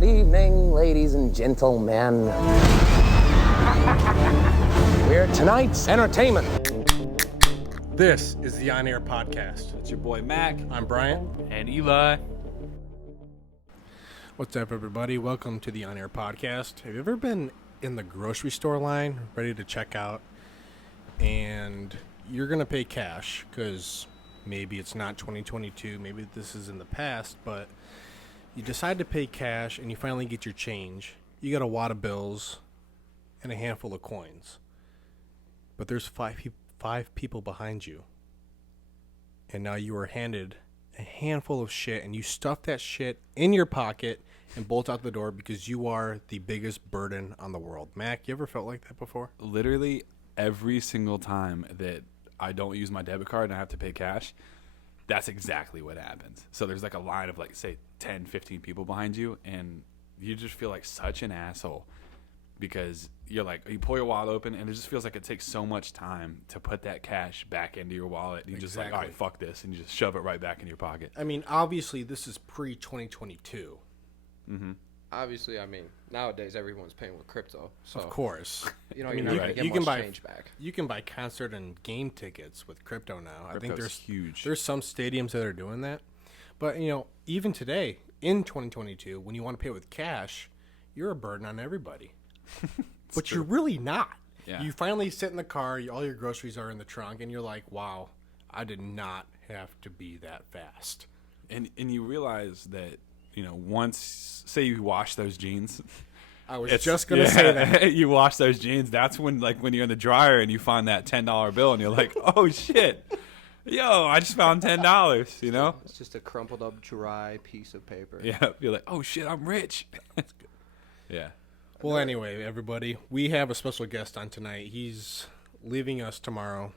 Good evening, ladies and gentlemen. We're tonight's entertainment. This is the On Air Podcast. It's your boy Mac. I'm Bryant. And Eli. What's up, everybody? Welcome to the On Air Podcast. Have you ever been in the grocery store line, ready to check out, and you're going to pay cash because maybe it's not 2022, maybe this is in the past, but you decide to pay cash and you finally get your change. You got a wad of bills and a handful of coins, but there's five people behind you, and now you are handed a handful of shit, and you stuff that shit in your pocket and bolt out the door because you are the biggest burden on the world. Mac, you ever felt like that before? Literally every single time that I don't use my debit card and I have to pay cash, that's exactly what happens. So there's like a line of like, say, 10, 15 people behind you, and you just feel like such an asshole because you're like, you pull your wallet open and it just feels like it takes so much time to put that cash back into your wallet. You just like, all right, fuck this, and you just shove it right back in your pocket. I mean, obviously this is pre-2022. Mm-hmm. Obviously, I mean, nowadays everyone's paying with crypto. So, Of course. you know, I mean, you're not going to get much change back. You can buy concert and game tickets with crypto now. I think there's huge. There's some stadiums that are doing that. But, you know, even today, in 2022, when you want to pay with cash, you're a burden on everybody. But true. You're really not. Yeah. You finally sit in the car, all your groceries are in the trunk, and you're like, wow, I did not have to be that fast. And you realize that, you know, once, say you wash those jeans. I was just going to say that. You wash those jeans, that's when, like, when you're in the dryer and you find that $10 bill and you're like, oh, shit. Yo, I just found $10, you know? It's just a crumpled up, dry piece of paper. Yeah, you're like, oh, shit, I'm rich. That's good. Yeah. Well, anyway, everybody, we have a special guest on tonight. He's leaving us tomorrow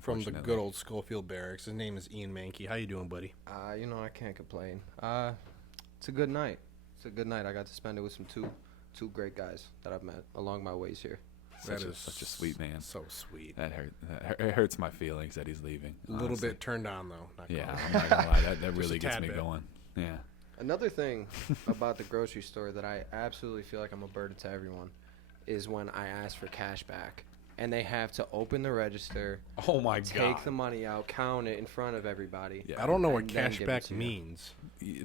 from the good old Schofield Barracks. His name is Ian Manke. How you doing, buddy? You know, I can't complain. It's a good night. It's a good night. I got to spend it with some two great guys that I've met along my ways here. That is such a sweet man. So sweet. It hurts my feelings that he's leaving. A little bit turned on, though. Yeah, I'm not gonna lie. That really gets me going. Yeah. Another thing about the grocery store that I absolutely feel like I'm a burden to everyone is when I ask for cash back and they have to open the register. Oh my God. Take the money out, count it in front of everybody. Yeah. I don't know what cash back means.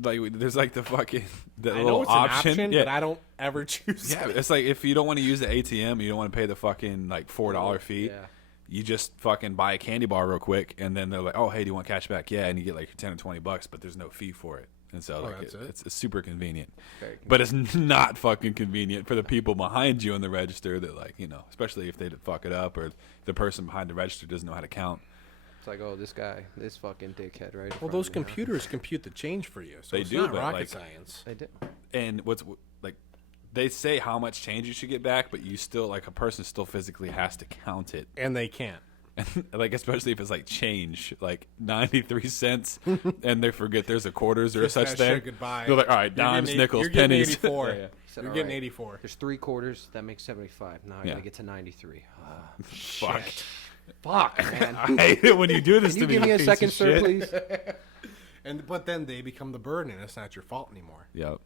Like, there's like the fucking I little know it's option, an option, but I don't ever choose. Yeah, it's like if you don't want to use the ATM, you don't want to pay the fucking like $4 fee. Yeah. You just fucking buy a candy bar real quick, and then they're like, "Oh, hey, do you want cash back?" Yeah, and you get like $10 or $20, but there's no fee for it, and so like it's super convenient. But it's not fucking convenient for the people behind you in the register that, like, you know, especially if they fuck it up or the person behind the register doesn't know how to count. It's like, oh, this guy, this fucking dickhead, right? Well, those computers compute the change for you, so they it's do, not but rocket like, science. They do. And what's like, they say how much change you should get back, but you still, like, a person still physically has to count it. And they can't. Like, especially if it's like change, like 93 cents, and they forget there's a quarters or such thing. Goodbye. They're like, all right, dimes, nickels, you're pennies. 84. Yeah. Said, You're all getting right, 84. There's 3 quarters. That makes 75. Now I gotta get to 93. Fuck. Fuck, man. I hate it when you do this Can to you me. give me a second, sir, please? But then they become the burden, and it's not your fault anymore. Yep.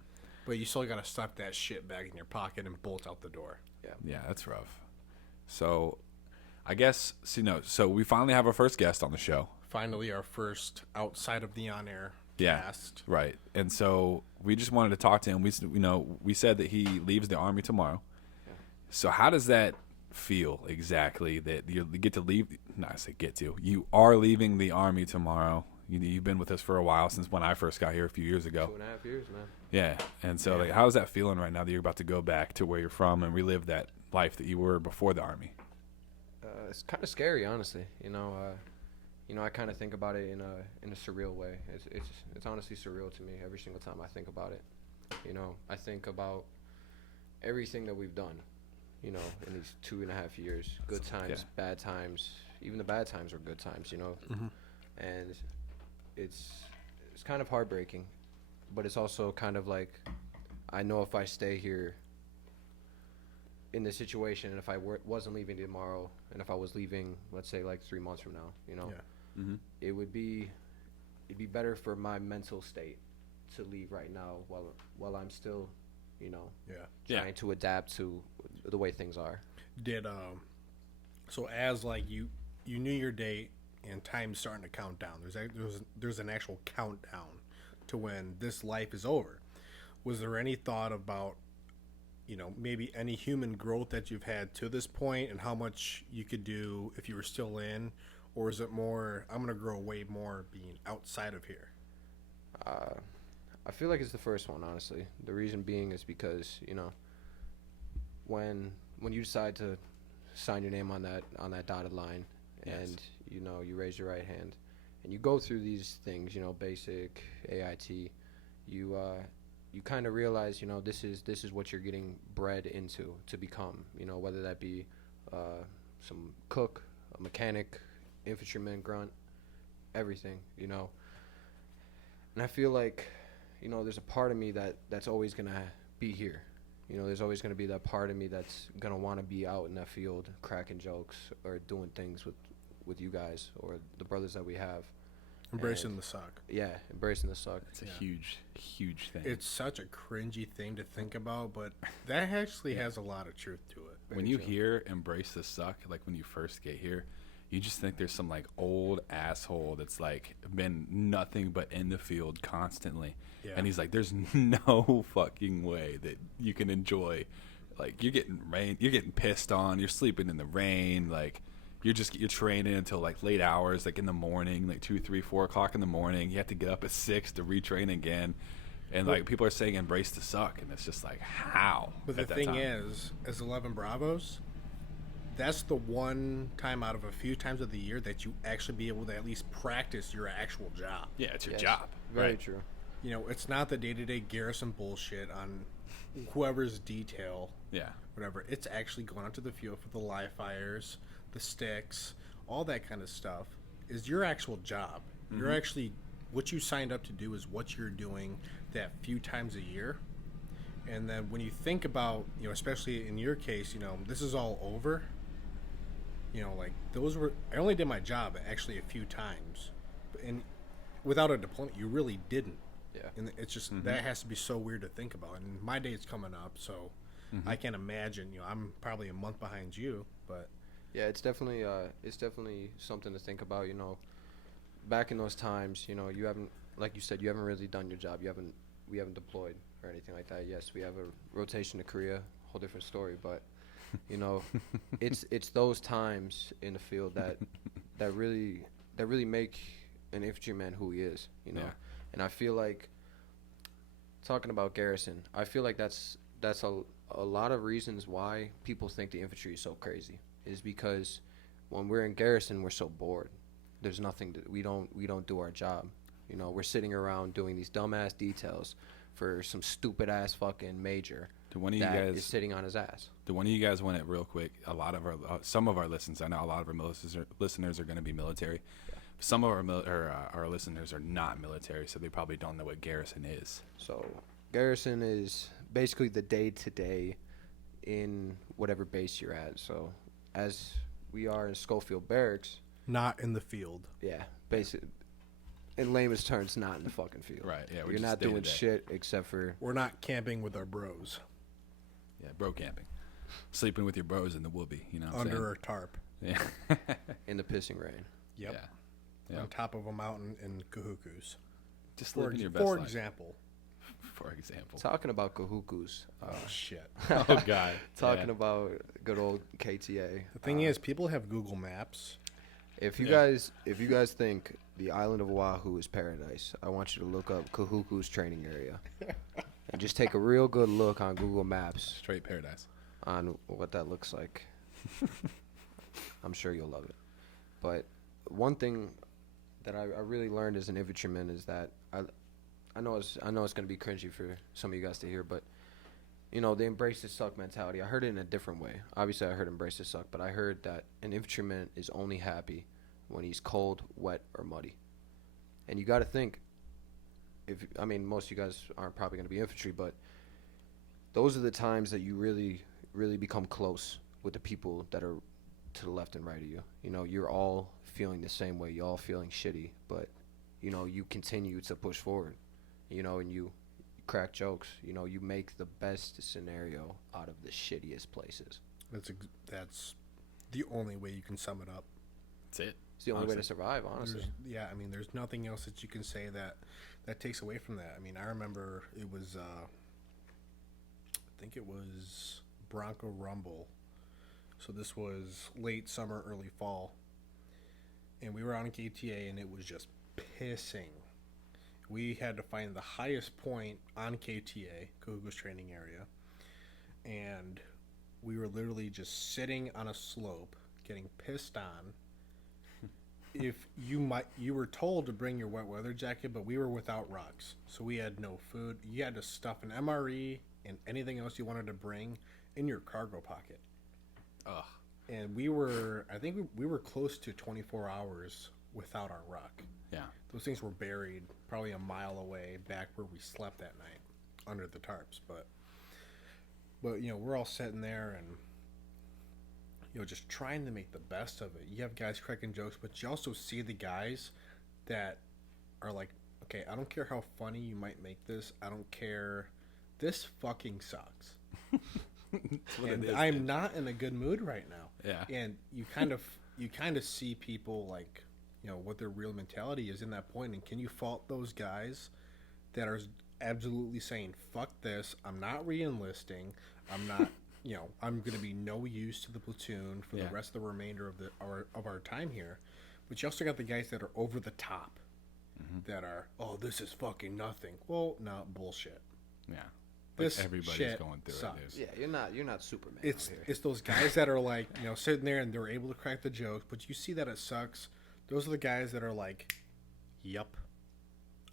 But you still gotta stuff that shit back in your pocket and bolt out the door. Yeah, that's rough. So, I guess, so we finally have our first guest on the show. Finally, our first outside of the on-air guest. Right. And so we just wanted to talk to him. We said that he leaves the Army tomorrow. Yeah. So how does that feel exactly that you get to leave? No, I say get to. You are leaving the Army tomorrow. You've been with us for a while, since when I first got here a few years ago. 2.5 years, man. Yeah. And so like, how's that feeling right now that you're about to go back to where you're from and relive that life that you were before the Army? It's kind of scary, honestly. I kind of think about it in a surreal way. It's honestly surreal to me every single time I think about it. I think about everything that we've done, in these 2.5 years. Good times, bad times. Even the bad times were good times, Mm-hmm. And it's kind of heartbreaking, but it's also kind of like, I know if I stay here in this situation, and if I wasn't leaving tomorrow, and if I was leaving, let's say, like 3 months from now, it'd be better for my mental state to leave right now while I'm still trying to adapt to the way things are. Did so as like you knew your date and time's starting to count down. There's an actual countdown to when this life is over. Was there any thought about maybe any human growth that you've had to this point and how much you could do if you were still in, or is it more I'm gonna grow way more being outside of here? I feel like it's the first one, honestly. The reason being is because when you decide to sign your name on that dotted line, and you raise your right hand, and you go through these things, basic AIT, you kind of realize, this is what you're getting bred into to become, whether that be some cook, a mechanic, infantryman, grunt, everything, And I feel like, there's a part of me that's always going to be here. There's always going to be that part of me that's going to want to be out in that field cracking jokes or doing things with you guys or the brothers that we have. Embracing the suck. Yeah, embracing the suck. It's a huge thing. It's such a cringy thing to think about, but that actually has a lot of truth to it. When you hear embrace the suck, like when you first get here, you just think there's some like old asshole that's like been nothing but in the field constantly. Yeah. And he's like, there's no fucking way that you can enjoy, like you're getting pissed on, you're sleeping in the rain, like you're training until like late hours, like in the morning, like 2, 3, 4 o'clock in the morning. You have to get up at 6 to retrain again. And like people are saying embrace the suck, and it's just like how? But the thing is, as 11 Bravos, that's the one time out of a few times of the year that you actually be able to at least practice your actual job. Yeah, it's your job. Very true. It's not the day-to-day garrison bullshit on whoever's detail. Yeah. Whatever. It's actually going out to the field for the live fires, the sticks, all that kind of stuff is your actual job. Mm-hmm. You're actually, what you signed up to do is what you're doing that few times a year. And then when you think about, especially in your case, this is all over. Like I only did my job actually a few times, and without a deployment, you really didn't. Yeah. And it's just, that has to be so weird to think about. And my day's coming up, so I can't imagine, I'm probably a month behind you, but. Yeah, it's definitely something to think about, Back in those times, you haven't, like you said, you haven't really done your job. We haven't deployed or anything like that. Yes, we have a rotation to Korea, whole different story, but it's those times in the field that really make an infantryman who he is, Yeah. And I feel like, talking about garrison, I feel like that's a lot of reasons why people think the infantry is so crazy, is because when we're in garrison, we're so bored. There's nothing we don't do our job. We're sitting around doing these dumbass details for some stupid ass fucking major is sitting on his ass. Do one of you guys want it real quick? A lot of some of our listeners, I know a lot of our listeners are going to be military. Yeah. Some of our listeners are not military, so they probably don't know what garrison is. So garrison is basically the day-to-day in whatever base you're at. So as we are in Schofield Barracks. Not in the field. Yeah, basically. In lamest terms, not in the fucking field. Right, yeah. You're not doing shit except for. We're not camping with our bros. Yeah, bro camping. Sleeping with your bros in the whoopee, Under a tarp. Yeah. In the pissing rain. Yep. Yeah. On top of a mountain in Kahukus. Just living your best life. For example. Talking about Kahukus. Oh, shit. Oh, God. Talking about good old KTA. The thing is, people have Google Maps. If you guys think the island of Oahu is paradise, I want you to look up Kahuku's training area. And just take a real good look on Google Maps. Straight paradise. On what that looks like. I'm sure you'll love it. But one thing that I really learned as an infantryman is that I know it's going to be cringy for some of you guys to hear, but the embrace the suck mentality. I heard it in a different way. Obviously, I heard embrace the suck, but I heard that an infantryman is only happy when he's cold, wet, or muddy. And you got to think, most of you guys aren't probably going to be infantry, but those are the times that you really, really become close with the people that are to the left and right of you. You're all feeling the same way. You're all feeling shitty, but, you continue to push forward, and you crack jokes. You know, you make the best scenario out of the shittiest places. That's the only way you can sum it up. That's it. It's the only way to survive, honestly. I mean, there's nothing else that you can say that takes away from that. I mean, I remember it was, I think it was Bronco Rumble. So this was late summer, early fall. And we were on KTA, and it was just pissing. We had to find the highest point on KTA, Cahuga's training area. And we were literally just sitting on a slope, getting pissed on. If you were told to bring your wet weather jacket, but we were without rugs, so we had no food. You had to stuff an MRE and anything else you wanted to bring in your cargo pocket. Ugh. And I think we were close to 24 hours without our rug. Yeah. Those things were buried probably a mile away back where we slept that night under the tarps. But we're all sitting there and just trying to make the best of it. You have guys cracking jokes, but you also see the guys that are like, okay, I don't care how funny you might make this. I don't care. This fucking sucks. And I'm not in a good mood right now. Yeah. And you kind of see people like, what their real mentality is in that point. And can you fault those guys that are absolutely saying, fuck this, I'm not re-enlisting, I'm not I'm going to be no use to the platoon for the rest of the remainder of our time here. But you also got the guys that are over the top, that are, oh, this is fucking nothing. Well, no, bullshit. Yeah, this everybody's shit going through sucks. it. Yeah, you're not Superman. It's out here. it's those guys that are like sitting there and they're able to crack the jokes, but you see that it sucks. Those are the guys that are like, yep,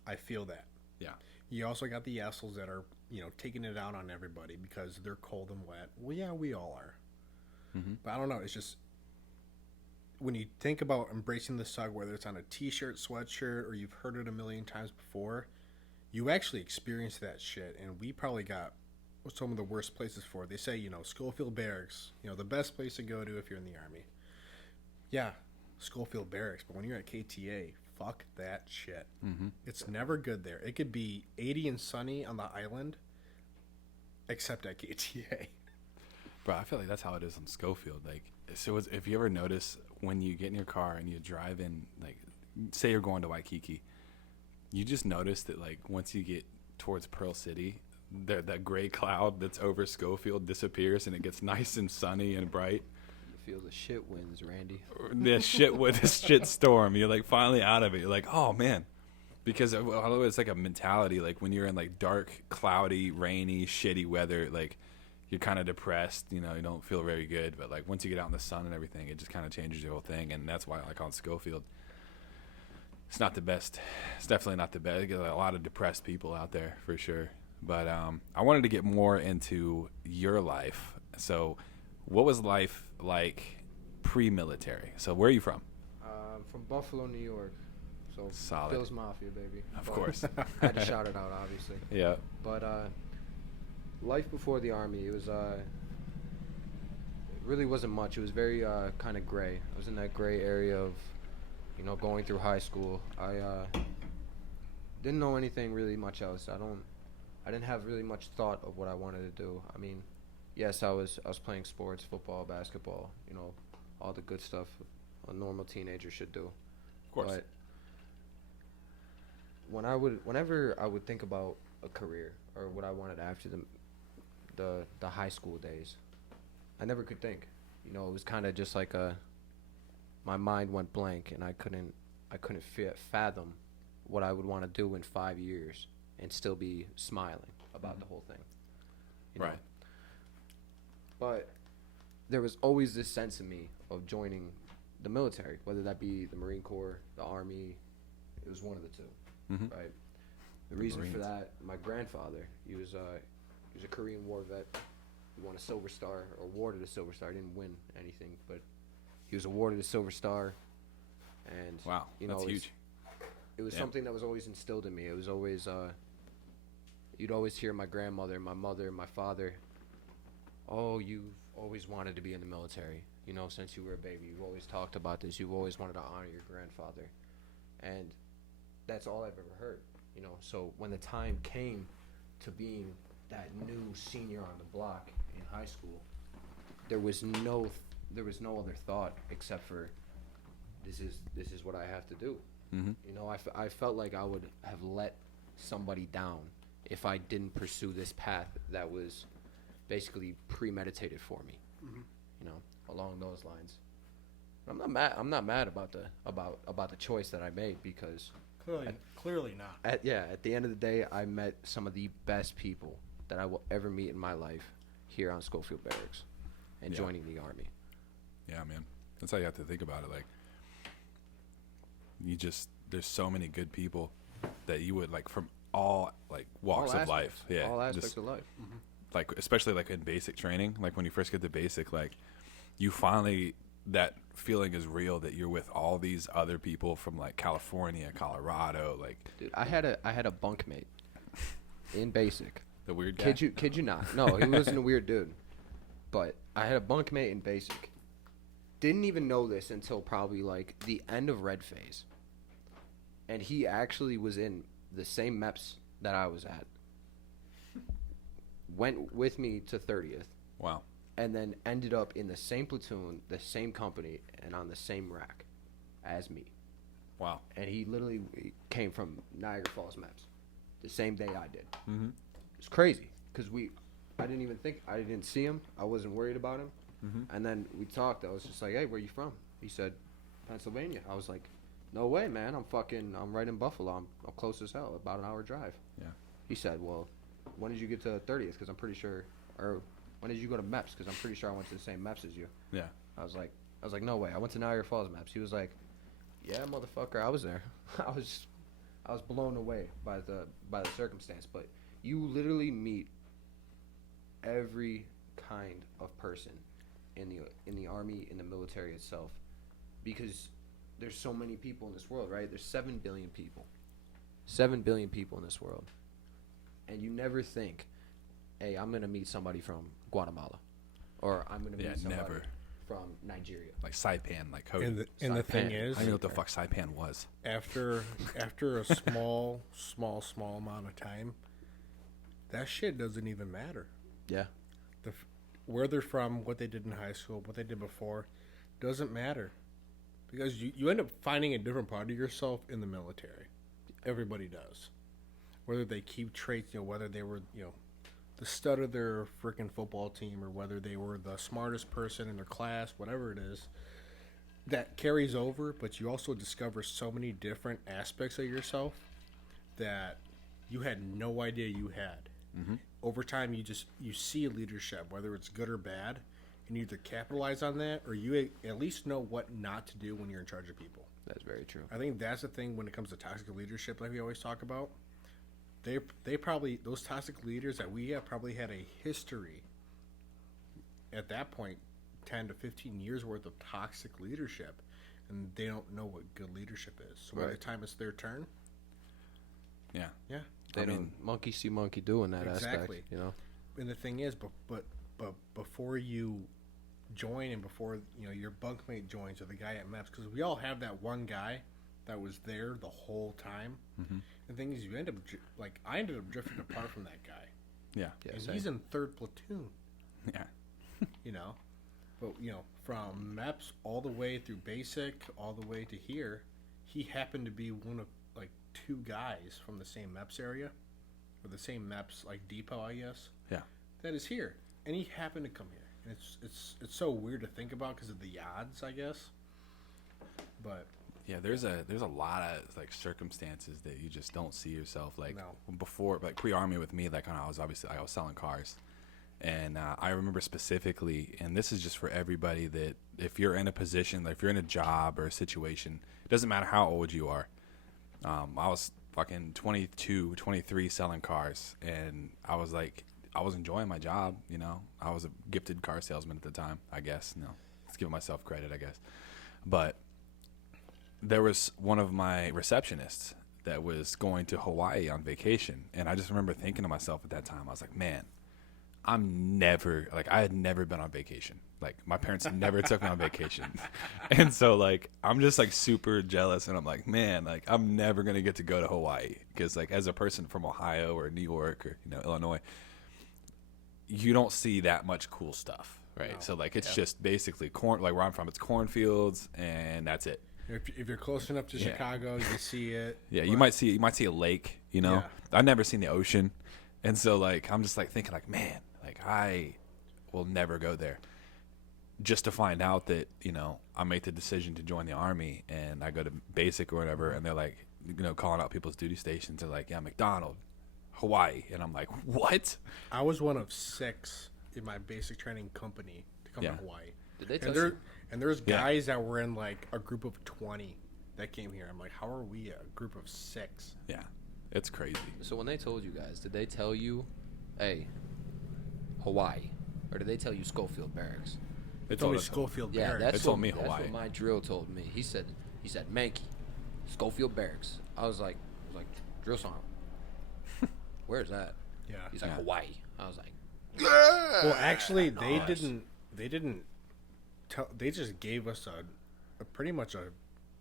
I feel that. Yeah. You also got the assholes that are taking it out on everybody because they're cold and wet. Well, yeah, we all are. But I don't know. It's just when you think about embracing the SUG, whether it's on a t-shirt, sweatshirt, or you've heard it a million times before, you actually experience that shit. And we probably got some of the worst places for it. They say, Schofield Barracks, the best place to go to if you're in the Army. Yeah, Schofield Barracks. But when you're at KTA, fuck that shit. It's never good there. It could be 80 and sunny on the island, except at KTA. Bro, I feel like that's how it is on Schofield. Like, so if you ever notice when you get in your car and you drive in, like, say you're going to Waikiki, you just notice that, like, once you get towards Pearl City, that gray cloud that's over Schofield disappears and it gets nice and sunny and bright. You feel the shit winds, Randy. This shit storm. You're like finally out of it. You're like, oh man, because although it's like a mentality, like when you're in like dark, cloudy, rainy, shitty weather, like you're kind of depressed. You don't feel very good. But like once you get out in the sun and everything, it just kind of changes your whole thing. And that's why like on Schofield, it's not the best. It's definitely not the best. You get a lot of depressed people out there for sure. But I wanted to get more into your life. So what was life like pre-military? So where are you from? From Buffalo, New York. So Solid. Bills Mafia, baby. Of course. Had to shout it out, obviously. Yeah. But life before the Army, it was it really wasn't much. It was very kind of gray. I was in that gray area of, going through high school. I didn't know anything really much else. I didn't have really much thought of what I wanted to do. I mean, yes, I was playing sports, football, basketball, all the good stuff a normal teenager should do. Of course. But whenever I would think about a career or what I wanted after the high school days, I never could think. It was kind of just like my mind went blank, and I couldn't fathom what I would want to do in 5 years and still be smiling about the whole thing. Right. But there was always this sense in me of joining the military, whether that be the Marine Corps, the Army. It was one of the two, right? The reason for that, my grandfather, he was a Korean War vet. He won a Silver Star, or awarded a Silver Star. He didn't win anything, but he was awarded a Silver Star. And wow, that's huge. It was something that was always instilled in me. It was always you'd always hear my grandmother, my mother, my father, oh, you've always wanted to be in the military, since you were a baby. You've always talked about this. You've always wanted to honor your grandfather. And that's all I've ever heard, So when the time came to being that new senior on the block in high school, there was no other thought except for this is what I have to do. Mm-hmm. You know, I felt like I would have let somebody down if I didn't pursue this path that was basically premeditated for me. You know, along those lines. I'm not mad about the choice that I made, because Clearly not. at the end of the day, I met some of the best people that I will ever meet in my life here on Schofield Barracks and Yeah. joining the Army. Yeah, man. That's how you have to think about it. Like, there's so many good people that you would like from all like walks All of life. aspects. Yeah, All aspects just, of life. like especially like in basic training. Like when you first get to basic, like you finally that feeling is real that you're with all these other people from like California, Colorado, like Dude, I had a bunkmate in basic. the weird guy. Kid you not. No, he wasn't a weird dude. But I had a bunkmate in basic. Didn't even know this until probably like the end of red phase. And he actually was in the same MEPS that I was at. Went with me to 30th. Wow. And then ended up in the same platoon, the same company, and on the same rack as me. Wow. And he literally came from Niagara Falls MEPS the same day I did. Mm-hmm. It's crazy because I didn't see him. I wasn't worried about him. Mm-hmm. And then we talked. I was just like, hey, where you from? He said, Pennsylvania. I was like, no way, man. I'm right in Buffalo. I'm close as hell, about an hour drive. Yeah. He said, well, when did you get to 30th? Because I'm pretty sure, or when did you go to MEPS? Because I'm pretty sure I went to the same MEPS as you. Yeah. I was like, no way. I went to Niagara Falls MEPS. He was like, yeah, motherfucker, I was there. I was blown away by the circumstance. But you literally meet every kind of person in the Army, in the military itself, because there's so many people in this world, right? There's 7 billion people. 7 billion people in this world. And you never think, hey, I'm going to meet somebody from Guatemala, or I'm going to meet somebody never. from Nigeria. Like Saipan, like Cody. And the thing Saipan. is, I didn't know what the fuck Saipan was. after a small amount of time, that shit doesn't even matter. Yeah. Where they're from, what they did in high school, what they did before, doesn't matter, because you end up finding a different part of yourself in the military. Everybody does. Whether they keep traits, whether they were, the stud of their freaking football team, or whether they were the smartest person in their class, whatever it is, that carries over. But you also discover so many different aspects of yourself that you had no idea you had. Mm-hmm. Over time, you see leadership, whether it's good or bad, and you either capitalize on that, or you at least know what not to do when you're in charge of people. That's very true. I think that's the thing when it comes to toxic leadership, like we always talk about. They probably, those toxic leaders that we have, probably had a history at that point, 10 to 15 years worth of toxic leadership, and they don't know what good leadership is. So by the time it's their turn, Yeah. They don't monkey see monkey do in that Exactly. aspect, And the thing is, but before you join, and before your bunkmate joins, or the guy at MEPS, because we all have that one guy that was there the whole time. Mm-hmm. The thing is, you end up I ended up drifting apart from that guy, Yeah. Yeah, and same. he's in 3rd platoon. Yeah. But from MEPS all the way through basic, all the way to here, he happened to be one of like 2 guys from the same MEPS area, or the same MEPS depot, I guess. Yeah. That is here, and he happened to come here, and it's so weird to think about because of the odds, I guess. But Yeah, there's a lot of like circumstances that you just don't see yourself like No. before, like pre-army with me. Like when I was selling cars, and I remember specifically, and this is just for everybody, that if you're in a position, like if you're in a job or a situation, it doesn't matter how old you are. I was fucking 22, 23 selling cars, and I was enjoying my job. I was a gifted car salesman at the time, I guess. Let's give myself credit, I guess, but there was one of my receptionists that was going to Hawaii on vacation, and I just remember thinking to myself at that time, I was like, man, I'm never like I had never been on vacation. Like my parents never took me on vacation, and so like I'm just like super jealous, and I'm like, man, like I'm never gonna get to go to Hawaii because like as a person from Ohio or New York or Illinois, you don't see that much cool stuff, right? No. So like it's just basically corn. Like where I'm from, it's cornfields, and that's it. If you're close enough to Chicago, you see it. Yeah, but- you might see a lake. Yeah. I've never seen the ocean, and so like I'm just like thinking like, man, like I will never go there. Just to find out that I make the decision to join the Army, and I go to basic or whatever, and they're like calling out people's duty stations. They're like, yeah, McDonald, Hawaii, and I'm like, what? I was one of 6 in my basic training company to come to Hawaii. Did they tell And you? there's guys that were in like a group of 20 that came here. I'm like, how are we a group of 6? Yeah, it's crazy. So when they told you guys, did they tell you, hey, Hawaii, or did they tell you Schofield Barracks? They Told me us- Schofield Yeah, Barracks. that's They told what, me that's Hawaii. what my drill told me. He said Manke, Schofield Barracks. I was like, drill sergeant. Where's that? Yeah. He's like, Yeah. Hawaii. I was like, Well, actually, they Nice. didn't tell. They just gave us a pretty much a.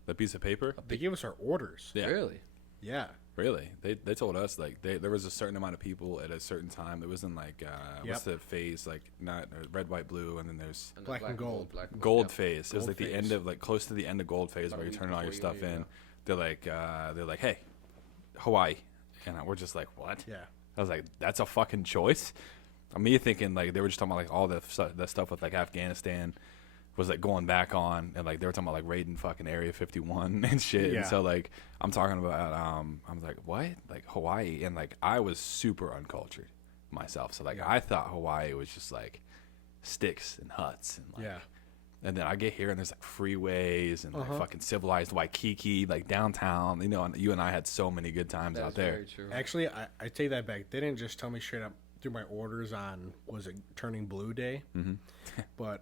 The piece of paper. They gave us our orders. Yeah. really? Yeah. Really? They told us like there was a certain amount of people at a certain time. It was in like what's the phase, like not red, white, blue, and then there's And Black and gold. Black and gold yep. phase. It was Gold like the end phase. of like close to the end of gold phase About where a you week turn all your before stuff you in. leave, They're like, hey, Hawaii, and we're just like, what? Yeah. I was like, that's a fucking choice. Me thinking like they were just talking about like all the stuff with like Afghanistan was like going back on, and like they were talking about like raiding fucking Area 51 and shit. Yeah. And so like I'm talking about I was like, what? Like Hawaii, and like I was super uncultured myself. So like I thought Hawaii was just like sticks and huts and like Yeah. and then I get here and there's like freeways and like fucking civilized Waikiki, like downtown. And you and I had so many good times That out is there. very true. Actually, I take that back. They didn't just tell me straight up through my orders on was it turning blue day, but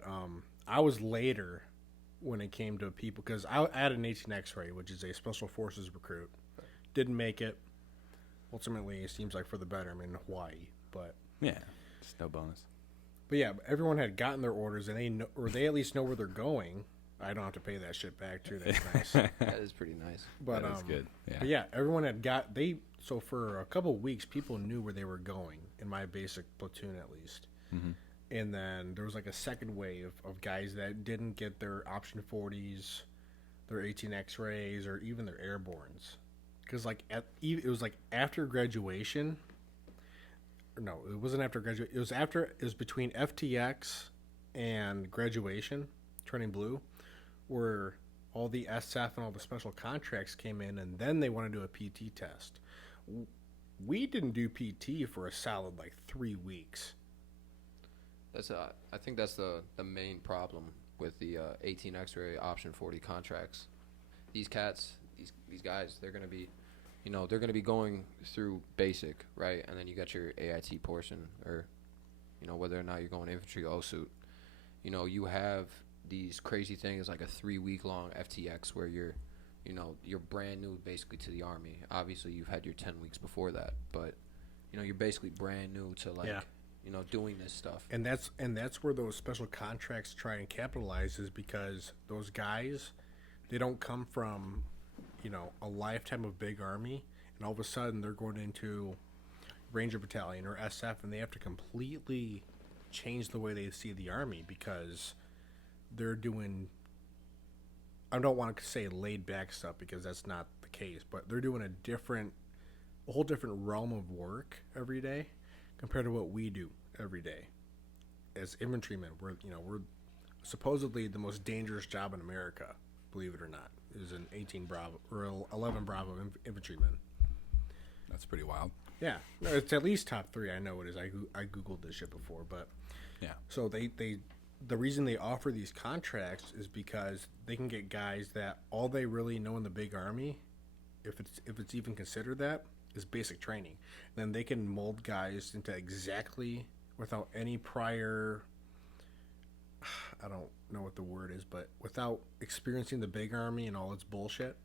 I was later when it came to people because I had an 18 X-ray, which is a special forces recruit. Didn't make it. Ultimately, it seems like for the better. I'm in Hawaii, but Yeah, just no bonus. yeah, everyone had gotten their orders and they know, or they at least know where they're going. I don't have to pay that shit back too. That's nice. That is pretty nice. But That is good. Yeah. But yeah, everyone had got so for a couple of weeks, people knew where they were going in my basic platoon at least. And then there was like a second wave of guys that didn't get their option 40s, their 18 X-rays, or even their airbornes, because like it was like after graduation. Or no, it wasn't after graduation. It was between FTX and graduation, turning blue, where all the SF and all the special contracts came in, and then they want to do a PT test. We didn't do PT for a solid like 3 weeks. I think that's the main problem with the 18 X-ray option 40 contracts. These cats, these guys, they're gonna be, they're gonna be going through basic, right, and then you got your AIT portion, or, whether or not you're going infantry O suit. You have these crazy things like a 3-week long FTX where you're brand new basically to the Army. Obviously, you've had your 10 weeks before that, but you're basically brand new to like. Yeah. Doing this stuff. And that's where those special contracts try and capitalize, is because those guys, they don't come from, a lifetime of big Army, and all of a sudden they're going into Ranger Battalion or SF, and they have to completely change the way they see the Army because they're doing. I don't want to say laid back stuff because that's not the case, but they're doing a whole different realm of work every day compared to what we do every day as infantrymen. We're supposedly the most dangerous job in America, believe it or not, is an 18 Bravo or 11 Bravo infantryman. That's pretty wild. Yeah, no, it's at least top 3. I know it is. I googled this shit before, but Yeah. so the reason they offer these contracts is because they can get guys that all they really know in the big Army, if it's even considered that, is basic training. Then they can mold guys into exactly without any prior, I don't know what the word is, but without experiencing the big Army and all its bullshit,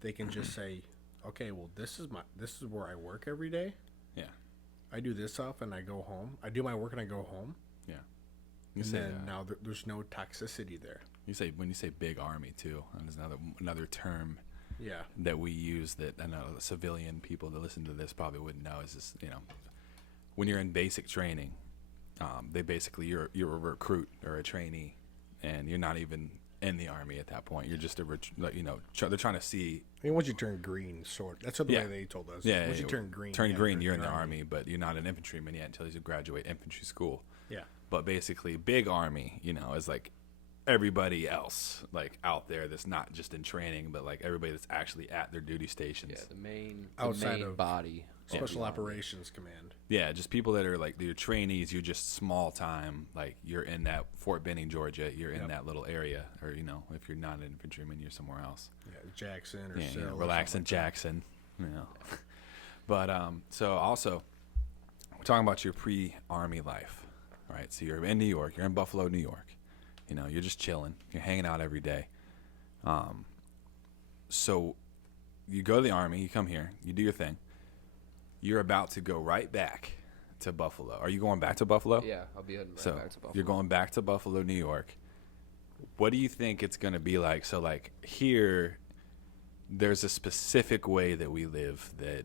they can just say, okay, well this is where I work every day, Yeah. I do this stuff and I go home. I do my work and I go home. Yeah. And then now there's no toxicity there. When you say big army too, and there's another term Yeah. that we use that I know the civilian people that listen to this probably wouldn't know is this, when you're in basic training, they basically you're a recruit or a trainee, and you're not even in the army at that point. You're just they're trying to see. I mean, once you turn green, that's what the way they told us. Yeah, once you turn green, you're in the army, but you're not an infantryman yet until you graduate infantry school. Yeah. But basically, big army, is like everybody else, like out there that's not just in training, but like everybody that's actually at their duty stations. Yeah, the main Outside of body. Special Operations Command. Yeah, just people that are like your trainees. You're just small time. Like you're in that Fort Benning, Georgia. You're in that little area, or if you're not an infantryman, you're somewhere else. Yeah, Jackson or relax in Jackson. But so also, we're talking about your pre-army life, right? So you're in New York. You're in Buffalo, New York. You're just chilling. You're hanging out every day. So you go to the army. You come here. You do your thing. You're about to go right back to Buffalo. Are you going back to Buffalo? Yeah, I'll be heading back to Buffalo. You're going back to Buffalo, New York. What do you think it's going to be like? So, like, here, there's a specific way that we live that,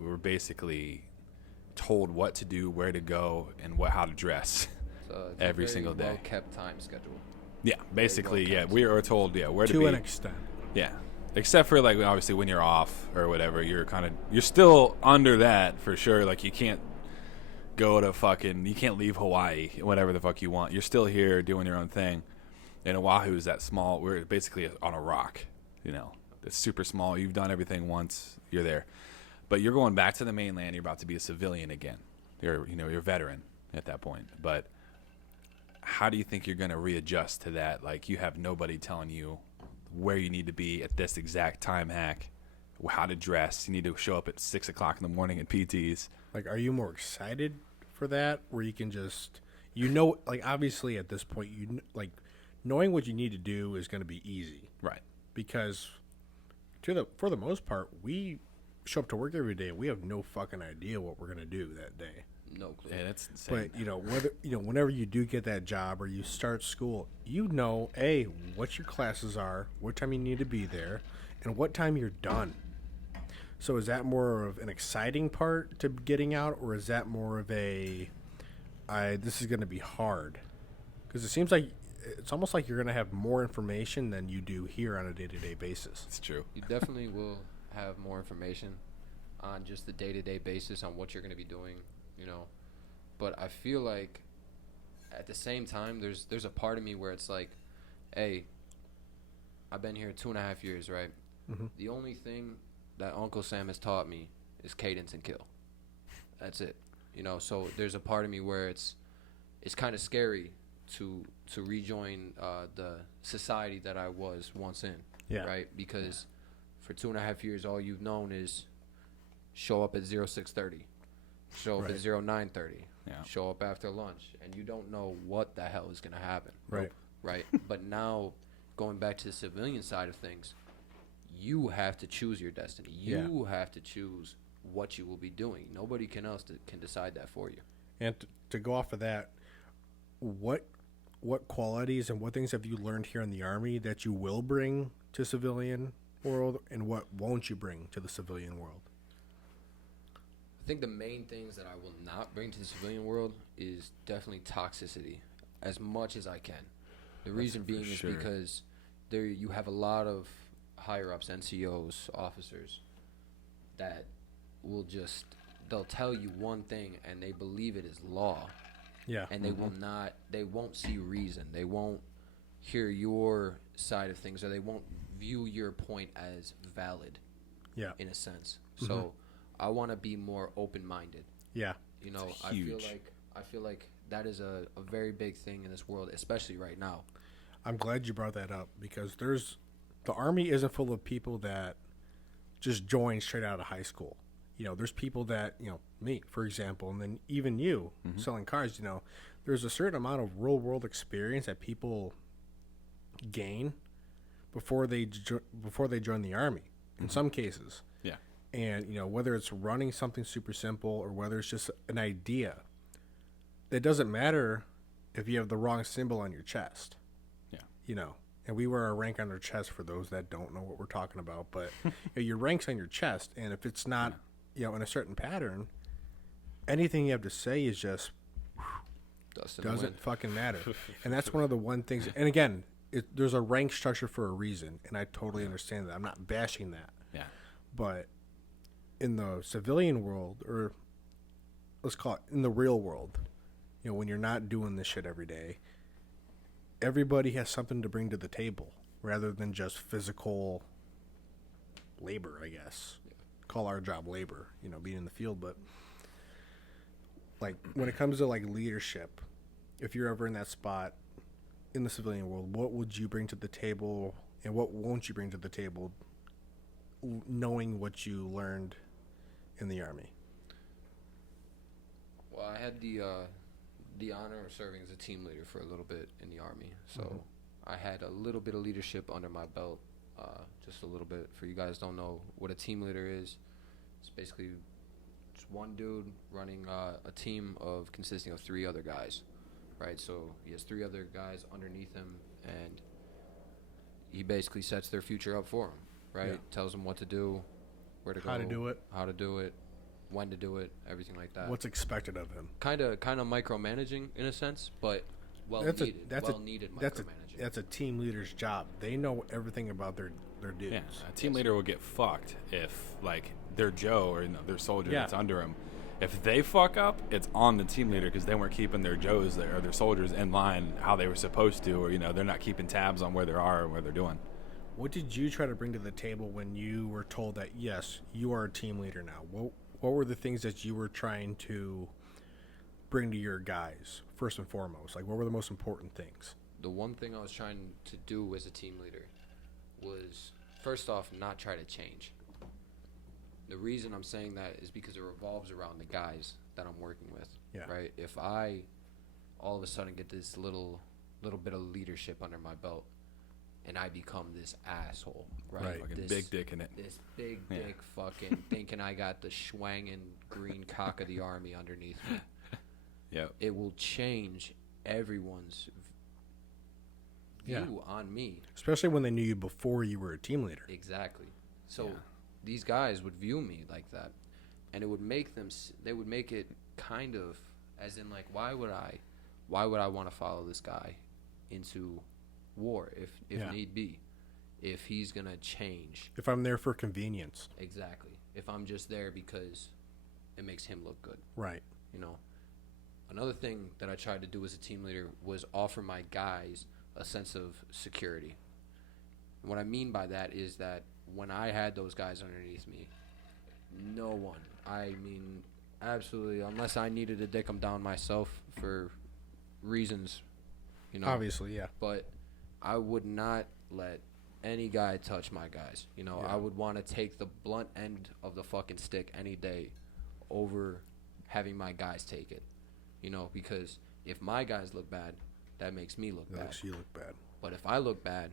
we're basically told what to do, where to go, and how to dress every single day. Well-kept time schedule. Yeah, basically, we are told, where to be. To an extent. Yeah. Except for, like, obviously when you're off or whatever, you're still under that for sure. Like, you can't go to you can't leave Hawaii, whatever the fuck you want. You're still here doing your own thing. And Oahu is that small. We're basically on a rock, It's super small. You've done everything once. You're there. But you're going back to the mainland. You're about to be a civilian again. You're a veteran at that point. But how do you think you're going to readjust to that? Like, you have nobody telling you where you need to be at this exact time hack, how to dress. You need to show up at 6 o'clock in the morning at PTs. Like, are you more excited for that, where you can just, like, obviously at this point, knowing what you need to do is going to be easy, right? Because for the most part, we show up to work every day. We have no fucking idea what we're going to do that day. No clue. Yeah, that's insane. But whenever you do get that job or you start school, what your classes are, what time you need to be there, and what time you're done. So is that more of an exciting part to getting out, or is that more of this is going to be hard? Because it seems like it's almost like you're going to have more information than you do here on a day-to-day basis. It's true. You definitely will have more information on just the day-to-day basis on what you're going to be doing. But I feel like at the same time, there's a part of me where it's like, hey, I've been here 2.5 years, right? Mm-hmm. The only thing that Uncle Sam has taught me is cadence and kill. That's it. So there's a part of me where it's kind of scary to rejoin the society that I was once in, right? Because for 2.5 years, all you've known is show up at 06:30. Show up at 09:30. Show up after lunch, and you don't know what the hell is going to happen. Right. Right. But now, going back to the civilian side of things, you have to choose your destiny. You have to choose what you will be doing. Nobody can decide that for you. And to go off of that, what qualities and what things have you learned here in the Army that you will bring to civilian world, and what won't you bring to the civilian world? I think the main things that I will not bring to the civilian world is definitely toxicity, as much as I can. The reason being is because you have a lot of higher-ups, NCOs, officers, that they'll tell you one thing and they believe it is law. Yeah. And they won't see reason. They won't hear your side of things, or they won't view your point as valid. Yeah. In a sense. Mm-hmm. So I want to be more open-minded. Yeah. I feel like that is a very big thing in this world, especially right now. I'm glad you brought that up, because the Army isn't full of people that just join straight out of high school. There's people that, me, for example, and then even you selling cars, there's a certain amount of real world experience that people gain before they join the Army in some cases. Yeah. And, you know, whether it's running something super simple or whether it's just an idea, it doesn't matter if you have the wrong symbol on your chest. Yeah. You know, and we wear our rank on our chest for those that don't know what we're talking about. But you know, your rank's on your chest, and if it's not, you know, in a certain pattern, anything you have to say is just doesn't fucking matter. And that's one of the one things. And again, there's a rank structure for a reason, and I totally understand that. I'm not bashing that. Yeah. But in the civilian world, or let's call it in the real world, you know, when you're not doing this shit every day, everybody has something to bring to the table rather than just physical labor, I guess. Call our job labor, you know, being in the field. But like when it comes to like leadership, if you're ever in that spot in the civilian world, what would you bring to the table and what won't you bring to the table, knowing what you learned in the Army? Well, I had the honor of serving as a team leader for a little bit in the Army, so I had a little bit of leadership under my belt, just a little bit. For you guys don't know what a team leader is, it's basically just one dude running a team consisting of 3 other guys, right? So he has 3 other guys underneath him, and he basically sets their future up for him, right? Yeah. Tells them what to do, where to go, How to do it, when to do it, everything like that. what's expected of him. Kind of micromanaging in a sense, but That's needed a micromanaging. that's a team leader's job. They know everything about their dudes. Yeah, a team leader will get fucked if, like, their Joe or their soldier that's under him. If they fuck up, it's on the team leader because they weren't keeping their Joes or their soldiers in line how they were supposed to, or they're not keeping tabs on where they are and what they're doing. What did you try to bring to the table when you were told that yes, you are a team leader now? What were the things that you were trying to bring to your guys first and foremost? Like, what were the most important things? The one thing I was trying to do as a team leader was, first off, not try to change. The reason I'm saying that is because it revolves around the guys that I'm working with, right? If I all of a sudden get this little bit of leadership under my belt, and I become this asshole, right? Fucking big dick in it. This big dick fucking thinking I got the schwangin' green cock of the Army underneath me. Yeah. It will change everyone's view on me. Especially when they knew you before you were a team leader. Exactly. So these guys would view me like that, and it would make them. They would make it kind of as in like, why would I want to follow this guy into war if need be, if he's gonna change. If I'm there for convenience. Exactly. If I'm just there because it makes him look good. Right. Another thing that I tried to do as a team leader was offer my guys a sense of security. What I mean by that is that when I had those guys underneath me, no one, I mean, absolutely, unless I needed to dick them down myself for reasons, Obviously, yeah. But I would not let any guy touch my guys. I would want to take the blunt end of the fucking stick any day over having my guys take it. Because if my guys look bad, that makes me look bad. That makes you look bad. But if I look bad,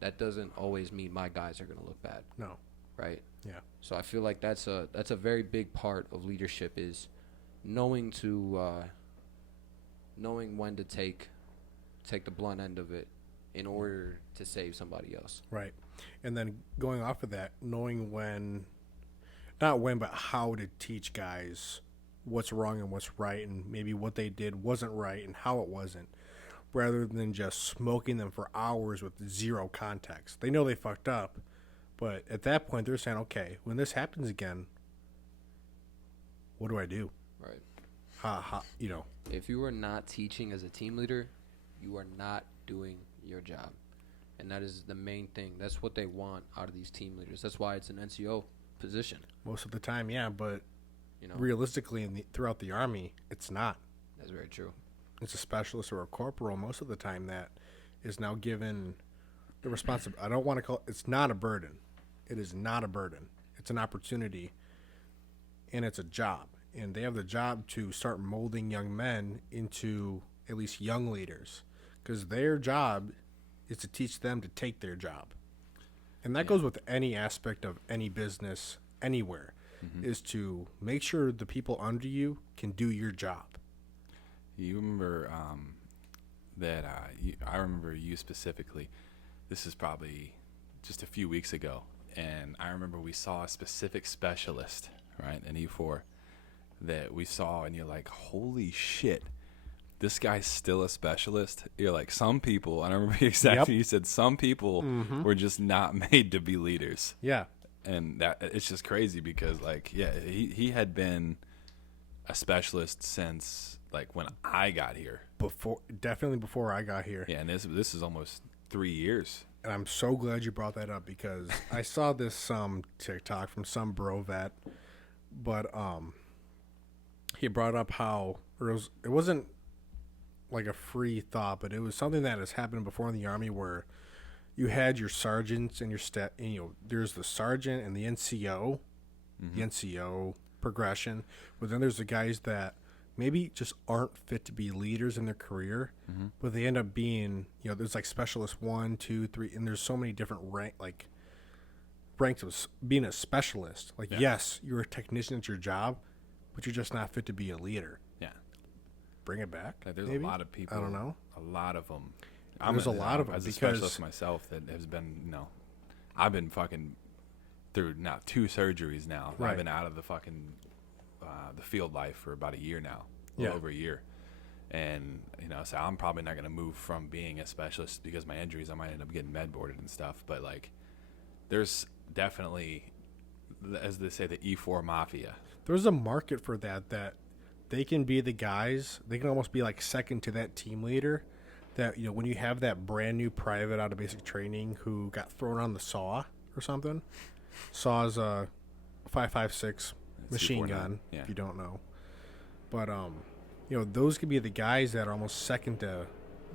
that doesn't always mean my guys are going to look bad. No. Right? Yeah. So I feel like that's a very big part of leadership is knowing when to take the blunt end of it in order to save somebody else. Right. And then going off of that, knowing not when, but how to teach guys what's wrong and what's right, and maybe what they did wasn't right and how it wasn't, rather than just smoking them for hours with zero context. They know they fucked up, but at that point they're saying, okay, when this happens again, what do I do? Right. If you are not teaching as a team leader, you are not doing your job. And that is the main thing. That's what they want out of these team leaders. That's why it's an NCO position. Most of the time, yeah, but realistically throughout the Army, it's not. That's very true. It's a specialist or a corporal most of the time that is now given the responsibility. I don't want to call it's not a burden. It is not a burden. It's an opportunity, and it's a job. And they have the job to start molding young men into at least young leaders, because their job is to teach them to take their job. And that goes with any aspect of any business anywhere. is to make sure the people under you can do your job. You remember I remember you specifically. This is probably just a few weeks ago, and I remember we saw a specific specialist, right, in E4 that we saw, and you're like, holy shit, this guy's still a specialist. You're like, some people, I don't remember exactly, you said some people were just not made to be leaders. Yeah. And that it's just crazy because, like, yeah, he had been a specialist since, like, when I got here. Definitely before I got here. Yeah, and this is almost 3 years. And I'm so glad you brought that up because I saw this TikTok from some bro vet, but he brought up how it wasn't like a free thought, but it was something that has happened before in the Army where you had your sergeants and there's the sergeant and the NCO, the NCO progression, but then there's the guys that maybe just aren't fit to be leaders in their career, but they end up being, there's like specialist 1, 2, 3, and there's so many different ranks of being a specialist. Like, yes, you're a technician at your job, but you're just not fit to be a leader. Yeah. Bring it back. Like, there's maybe? a lot of people. I don't know. A lot of them. There's a lot of them as a because specialist myself that has been, I've been fucking through now 2 surgeries now. Right. I've been out of the fucking the field life for about a year now, a little over a year, and so I'm probably not going to move from being a specialist because of my injuries. I might end up getting med boarded and stuff, but like, there's definitely, as they say, the E4 mafia. There's a market for that they can be the guys. They can almost be like second to that team leader. That when you have that brand new private out of basic training who got thrown on the saw or something. Saw is a 5.56 machine gun. Yeah. If you don't know, but those could be the guys that are almost second to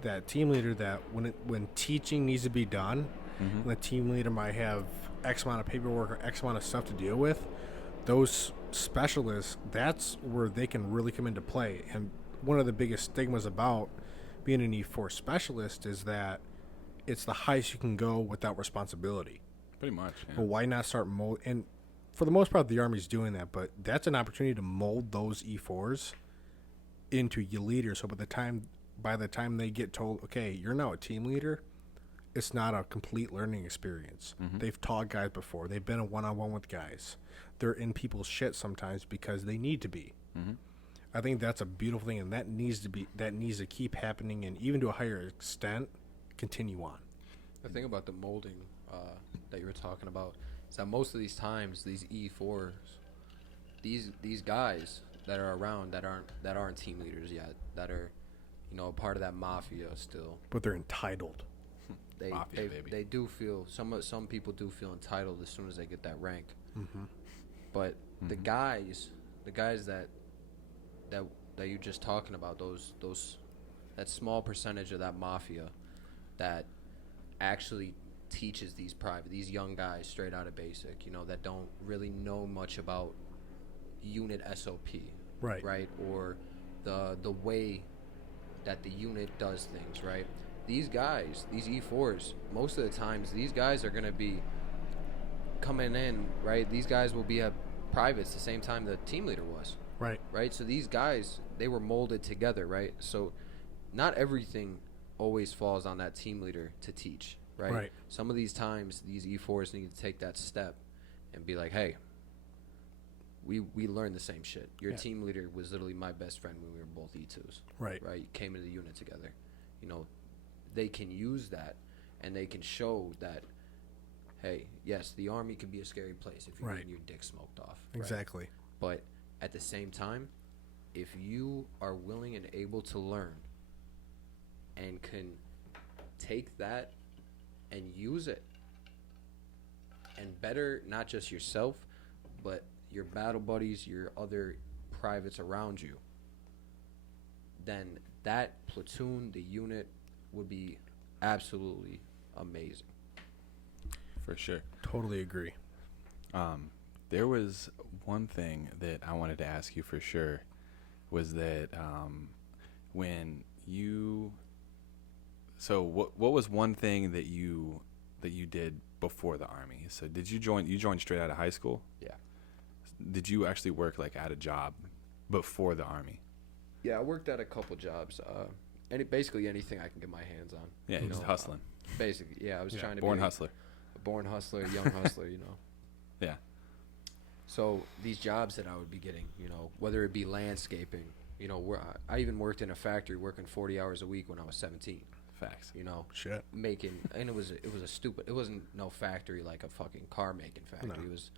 that team leader. That when teaching needs to be done, and the team leader might have X amount of paperwork or X amount of stuff to deal with, those specialists, that's where they can really come into play. And one of the biggest stigmas about being an E4 specialist is that it's the highest you can go without responsibility. Pretty much. Yeah. Well, why not start mold? And for the most part, the Army's doing that, but that's an opportunity to mold those E4s into your leaders. So by the time they get told, okay, you're now a team leader, it's not a complete learning experience. They've taught guys before. They've been a one-on-one with guys. They're in people's shit sometimes because they need to be. I think that's a beautiful thing, and that needs to keep happening, and even to a higher extent, continue on. The thing about the molding that you were talking about is that most of these times, these E4s, these guys that are around that aren't team leaders yet, that are a part of that mafia still. But they're entitled. They do feel some people do feel entitled as soon as they get that rank. But the guys that you're just talking about, that small percentage of that mafia that actually teaches these young guys straight out of basic, that don't really know much about unit SOP, right, or the way that the unit does things, right? These guys, these E4s, most of the times, these guys are going to be coming in, right? These guys will be at privates the same time the team leader was. Right. So these guys, they were molded together, right? So not everything always falls on that team leader to teach, right? Some of these times, these E4s need to take that step and be like, hey, we learned the same shit. Your team leader was literally my best friend when we were both E2s. Right. Came into the unit together. They can use that, and they can show that, hey, yes, the Army can be a scary place if you're getting your dick smoked off. Exactly. But at the same time, if you are willing and able to learn and can take that and use it and better not just yourself, but your battle buddies, your other privates around you, then that platoon, the unit, would be absolutely amazing. For sure. Totally agree. There was one thing that I wanted to ask you for sure, was that when you, so what was one thing that you did before the Army? So did you join straight out of high school? Yeah. did you actually work like at a job before the Army? Yeah, I worked at a couple jobs. Basically anything I can get my hands on. Yeah, you just know, hustling. Basically, yeah, I was trying to Born be hustler. a born hustler, young hustler, you know. Yeah. So these jobs that I would be getting, you know, whether it be landscaping, you know, where I even worked in a factory working 40 hours a week when I was 17. Facts. You know, Shit. making, and it was a stupid. It wasn't no factory like a fucking car making factory. No. It was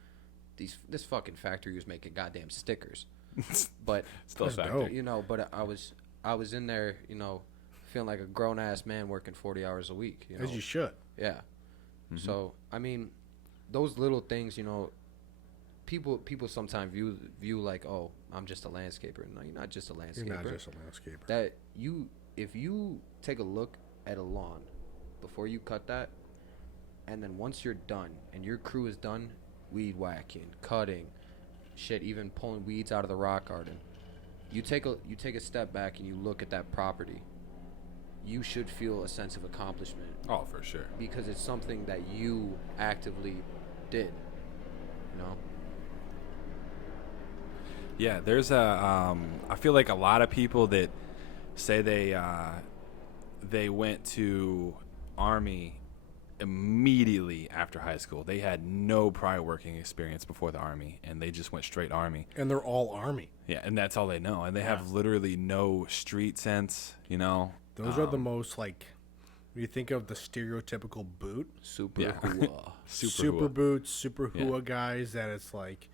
this fucking factory was making goddamn stickers. But Still a That's factory. dope. you know, but I was in there, you know, feeling like a grown ass man working 40 hours a week. You know, As you should. yeah. So I mean, those little things, you know, people sometimes view like, oh, I'm just a landscaper. No, you're not just a landscaper. You're not just a landscaper. That if you take a look at a lawn before you cut that, and then once you're done and your crew is done weed whacking, cutting, shit, even pulling weeds out of the rock garden, you take a step back and you look at that property, you should feel a sense of accomplishment Oh, for sure. because it's something that you actively did, you know. Yeah, there's I feel like a lot of people that say they went to Army immediately after high school. They had no prior working experience before the Army, and they just went straight Army. And they're all Army. Yeah, and that's all they know. And they have literally no street sense, you know. Those are the most, like, when you think of the stereotypical boot, Super Yeah. hooah. super hua. boots, super Yeah. hua guys that it's like.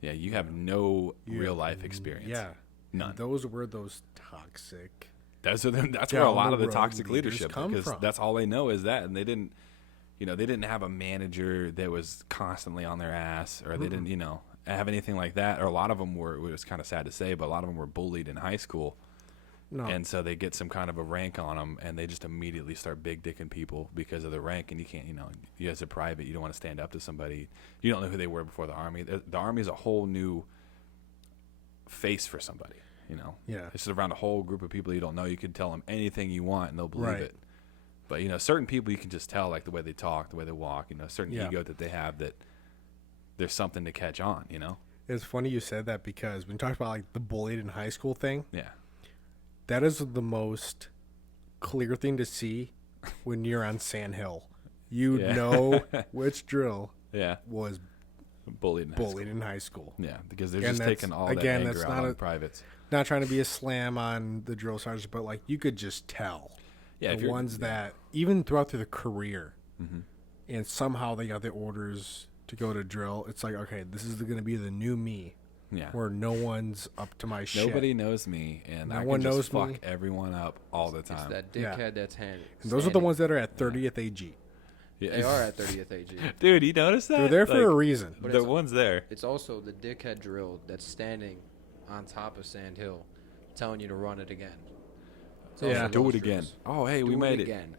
Yeah, you have no you real have life experience. Yeah. None. Those were those toxic. That's where down a lot the of the road toxic leaders leadership come because from. that's all they know is that, and they didn't have a manager that was constantly on their ass, or they didn't have anything like that. Or a lot of them were. It was kind of sad to say, but a lot of them were bullied in high school, No. and so they get some kind of a rank on them, and they just immediately start big dicking people because of the rank. And you can't, you as a private, you don't want to stand up to somebody. You don't know who they were before the Army. The Army is a whole new face for somebody. Yeah. It's around a whole group of people you don't know. You can tell them anything you want and they'll believe Right. it. But certain people you can just tell, like the way they talk, the way they walk, certain Yeah. ego that they have, that there's something to catch on. It's funny you said that because when you talked about like the bullied in high school thing, Yeah. that is the most clear thing to see when you're on Sand Hill. You Yeah. know which drill Yeah. was Bullied in high bullied in high school. school. Yeah, because they're And just that's- taking all again, that that's anger not out on a- privates. Not trying to be a slam on the drill sergeants, but like you could just tell Yeah, if the you're- ones yeah. that even throughout their career, Mm-hmm. and somehow they got the orders to go to drill. It's like, okay, this is going to be the new me, Yeah. where no one's up to my shit. Nobody knows me, and No I one can just knows fuck me. everyone up all the It's time. that Yeah. dickhead that's handed. And those are the ones that are at 30th AG. Yeah. They are at 30th AG. Dude, you notice that? They're there for a reason. But The it's- one's there. It's also the dickhead drill that's standing on top of Sand Hill, telling you to run it again. It's Yeah. also Do those it again. drills. Oh, hey, we Do made it it. again.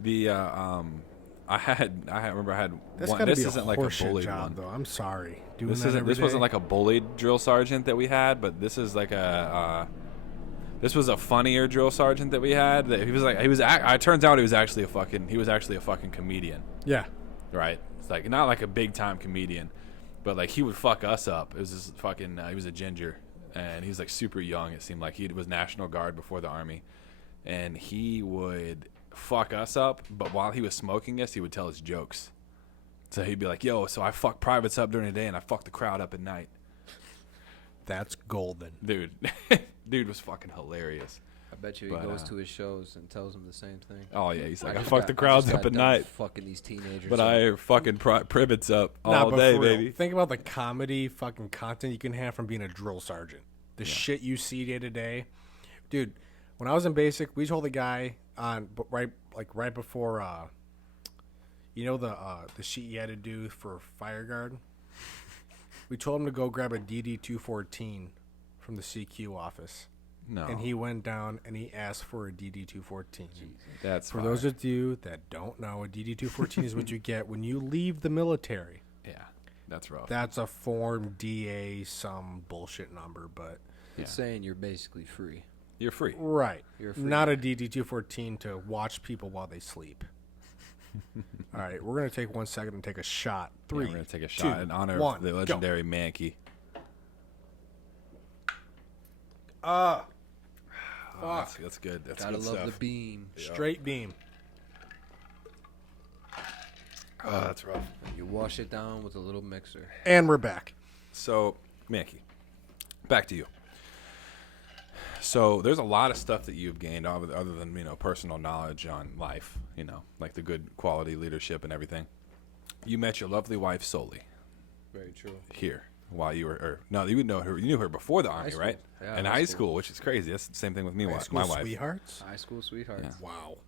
The I remember I had That's one. got to This be a isn't like a horseshit bullied job, one. though. I'm sorry. Doing This that isn't. every This wasn't day? like a bullied drill sergeant that we had, but this is like a. This was a funnier drill sergeant that we had. That he was like it turns out he was actually a fucking comedian, Yeah. right? It's like not like a big time comedian, but like he would fuck us up. It was this fucking. He was a ginger, and he was like super young. It seemed like he was National Guard before the Army, and he would fuck us up. But while he was smoking us, he would tell us jokes. So he'd be like, "Yo, so I fuck privates up during the day, and I fuck the crowd up at night." That's golden. Dude, dude was fucking hilarious. I bet you he But, goes to his shows and tells them the same thing. Oh yeah, he's like, I just fuck got- the I crowds just up got at done night, fucking these teenagers. but up. I fucking privates up Nah, all but day, for real, baby. Think about the comedy fucking content you can have from being a drill sergeant. The shit you see day to day. Dude, when I was in basic, we told the guy right before the sheet you had to do for fire guard. We told him to go grab a DD-214 from the CQ office. No, And he went down and he asked for a DD-214. that's For fire. those of you that don't know, a DD-214 is what you get when you leave the military. yeah, that's rough. That's a Form DA some bullshit number, but It's saying you're basically free. You're free. right. You're free. Not a DD-214 to watch people while they sleep. All right, we're going to take 1 second and take a shot. Yeah, Three, we're gonna take a shot two, in honor one, of the go. legendary Manke. Ah, Oh, that's good. That's Gotta good love stuff. the beam. straight beam. Oh, that's rough. You wash it down with a little mixer. And we're back. So, Manke, back to you. So, there's a lot of stuff that you've gained other than, personal knowledge on life, like the good quality leadership and everything. You met your lovely wife solely Very true. here while you were, you knew her before the army, school. right? Yeah, in high school, which is crazy. That's the same thing with me, my wife. Sweethearts. High school sweethearts. Wow.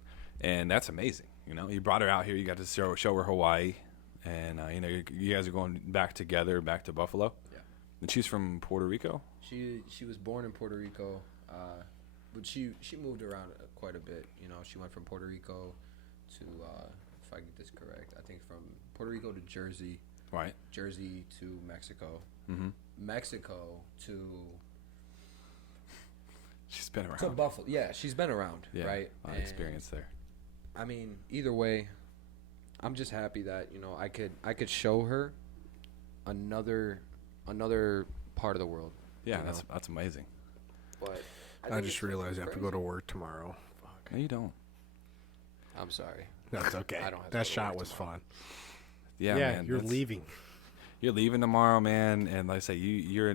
And that's amazing. You brought her out here. You got to show her Hawaii, and you guys are going back together, back to Buffalo. Yeah. And she's from Puerto Rico. She was born in Puerto Rico, but she moved around quite a bit. She went from Puerto Rico to, if I get this correct, I think from Puerto Rico to Jersey. Right. Jersey to Mexico. Mm-hmm. Mexico to She's been around. to Buffalo. Yeah, she's been around, Yeah, right? a lot of experience there. I mean, either way, I'm just happy that I could show her another part of the world. Yeah, that's amazing. But I just realized I have to go to work tomorrow. Fuck. No, you don't. I'm sorry. That's okay. I don't have to That go to shot work was tomorrow. fun. Yeah, Yeah, man. you're leaving. You're leaving tomorrow, man. And like I say, you're. I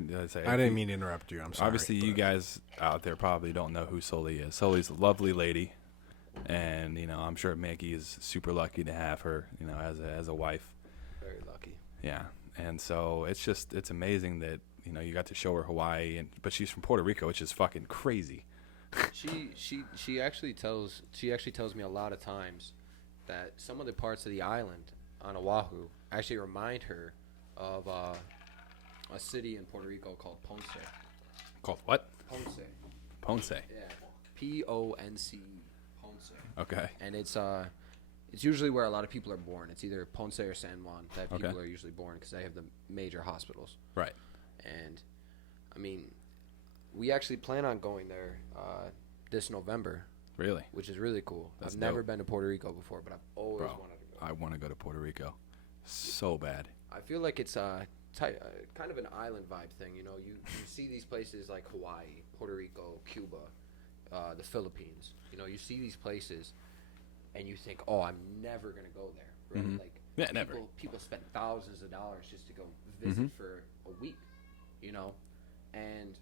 didn't mean to interrupt you. I'm sorry. Obviously, you guys out there probably don't know who Sully is. Sully's a lovely lady, and I'm sure Manke is super lucky to have her, as a wife. Very lucky. Yeah, and so it's amazing that you got to show her Hawaii, but she's from Puerto Rico, which is fucking crazy. She actually tells me a lot of times that some of the parts of the island on Oahu actually remind her of a city in Puerto Rico called Ponce. Called what? Ponce. Ponce. Yeah. Ponce. Ponce. Okay. And it's usually where a lot of people are born. It's either Ponce or San Juan that people Okay. are usually born because they have the major hospitals. Right. And I mean, we actually plan on going there this November, Really? which is really cool. That's I've never dope. been to Puerto Rico before, but I've always Bro, wanted to go. I want to go to Puerto Rico so bad. I feel like it's kind of an island vibe thing. You see these places like Hawaii, Puerto Rico, Cuba, the Philippines. You see these places, and you think, oh, I'm never gonna go there. Right? Mhm. Like, Yeah, never. People spend thousands of dollars just to go visit for a week. And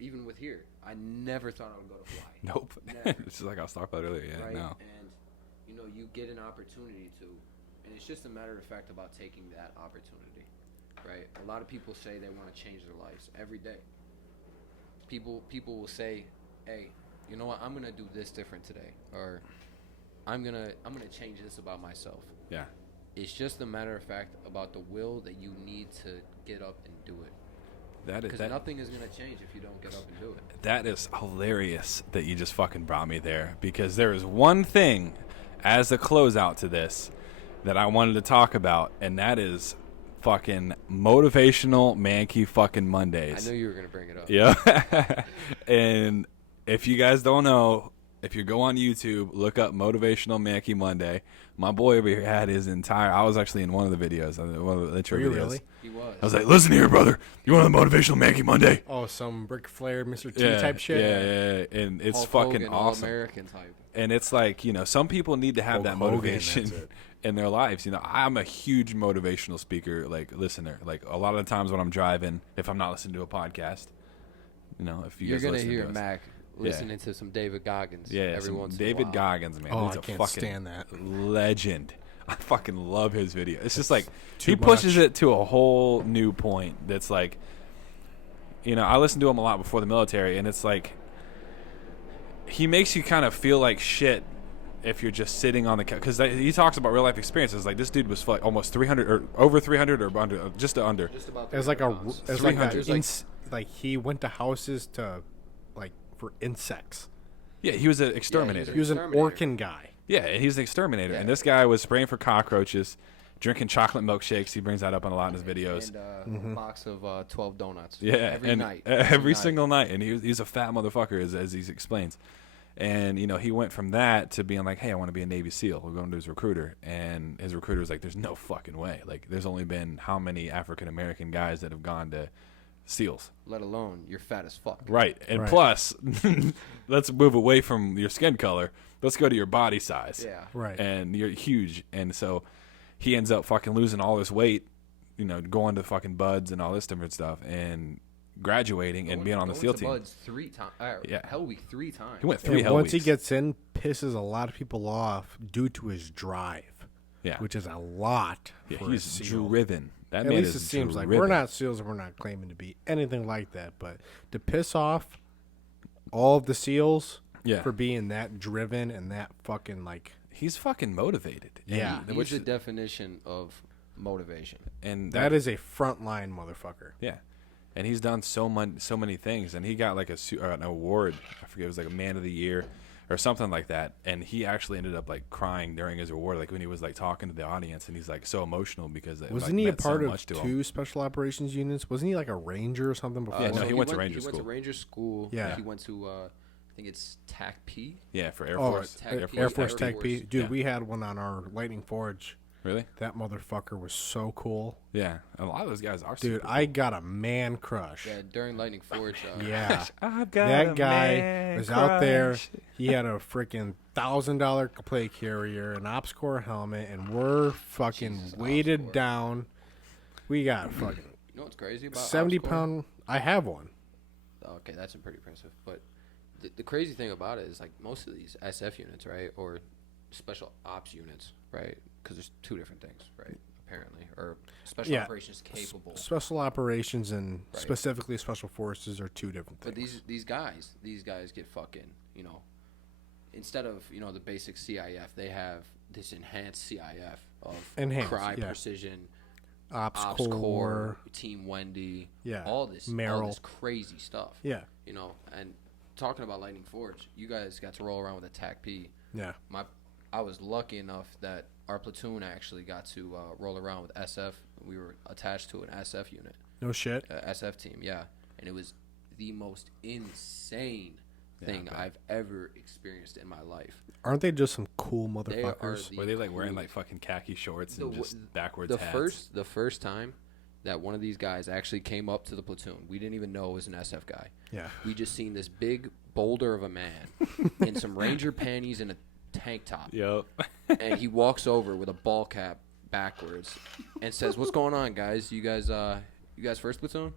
even with here, I never thought I would go to Hawaii. Nope. Never. It's just like I was talking about earlier. Yeah, Right? no. And you get an opportunity to, and it's just a matter of fact about taking that opportunity, right? A lot of people say they want to change their lives every day. People will say, "Hey, you know what? I'm gonna do this different today," or I'm gonna change this about myself. Yeah. It's just a matter of fact about the will that you need to get up and do it. That is Because nothing is gonna change if you don't get up and do it. That is hilarious that you just fucking brought me there, because there is one thing as a closeout to this that I wanted to talk about, and that is fucking motivational Manke fucking Mondays. I knew you were gonna bring it up. Yeah. And if you guys don't know, if you go on YouTube, look up Motivational Manke Monday. My boy over here had his entire. I was actually in one of the videos, one of the intro Were you videos. really? He was. I was like, listen here, brother. You want a Motivational Manke Monday? Oh, some Ric Flair, Mr. T Yeah, type shit. Yeah. And it's Hulk fucking Hogan, awesome. All-American type. And it's like, some people need to have Hulk that Hogan, motivation that's it. in their lives. I'm a huge motivational speaker, listener. Like, a lot of the times when I'm driving, if I'm not listening to a podcast, if you You're guys gonna listen hear to us. Mac listening to some David Goggins. Yeah, every some once David in a while. Goggins, man. Oh, He's I a can't fucking stand that. legend. I fucking love his video. It's just like too he pushes much. it to a whole new point. That's like, I listened to him a lot before the military, and it's like he makes you kind of feel like shit if you're just sitting on the couch, because he talks about real life experiences. Like, this dude was like almost 300 or over 300 or under, just under. Just about It was like a, 300 pounds. it was like, 300. like he went to houses to, like, for insects. Yeah, he was an exterminator. He was an Exterminator. Orkin guy. Yeah, and he's an exterminator. Yeah. And this guy was spraying for cockroaches, drinking chocolate milkshakes. He brings that up on a lot in his videos. And a box of 12 donuts. Yeah, every and night. every night. single night. And he's a fat motherfucker, as he explains. And, he went from that to being like, hey, I want to be a Navy SEAL. We're going to his recruiter. And his recruiter was like, there's no fucking way. Like, there's only been how many African-American guys that have gone to SEALs. Let alone you're fat as fuck. Right. And Right. plus, let's move away from your skin color. Let's go to your body size. Yeah. Right. And you're huge. And so he ends up fucking losing all this weight, going to fucking buds and all this different stuff and graduating and being on the SEAL team. Buds 3 times. Yeah. Hell Week 3 times. He went 3 And hell once weeks. he gets in, pisses a lot of people off due to his drive. Yeah. Which is a lot. Yeah, for he's a SEAL. driven. That At man least is it seems like driven. we're not SEALs and we're not claiming to be anything like that. But to piss off all of the SEALs Yeah. for being that driven and that fucking like He's fucking motivated. Yeah. And, He's which the definition of motivation. and that is a frontline motherfucker. Yeah, and he's done so many things, and he got like an award. I forget, it was like a Man of the Year or something like that. And he actually ended up like crying during his award, like when he was like talking to the audience, and he's like so emotional because it, Wasn't like, he a meant so part of much to him. 2 special operations units? Wasn't he like a ranger or something before? Yeah, no, he went to Ranger Ranger He went school. to Ranger school. Yeah. He went to, I think it's TAC P. Yeah, for Air Oh, Force. Air Force Air Tech P. Force. Dude, Yeah. we had one on our Lightning Forge. Really? That motherfucker was so cool. Yeah, a lot of those guys are. Dude, super I got a man crush. Yeah, during Lightning Forge. Yeah. I've got That a guy man was out there. crush. He had a freaking $1,000 plate carrier, an ops core helmet, and we're fucking Jesus, weighted ops core. down. We got fucking You know what's crazy about 70 ops core? pound. I have one. Okay, that's pretty impressive. But the crazy thing about it is like most of these SF units, right, or special ops units, right, because there's 2 different things, right, apparently, or special Yeah. operations capable. Special operations and Right. specifically special forces are 2 different But things. these guys get fucking, instead of the basic CIF, they have this enhanced CIF of Enhanced, Cry yeah. Precision, Ops, Ops core. Core, Team Wendy, Yeah, all this Merrill. crazy stuff. Yeah. And talking about Lightning Forge, you guys got to roll around with a TAC P. Yeah. I was lucky enough that our platoon actually got to roll around with SF. We were attached to an SF unit, No shit. SF team, yeah. And it was the most insane thing I've ever experienced in my life. Aren't they just some cool They are motherfuckers? the Were they like wearing coolest. like fucking khaki shorts and The just backwards the hats? the first time that one of these guys actually came up to the platoon, we didn't even know it was an SF guy. Yeah. We just seen this big boulder of a man in some Ranger panties and a tank top. Yep. And he walks over with a ball cap backwards and says, "What's going on, guys? You guys first platoon?"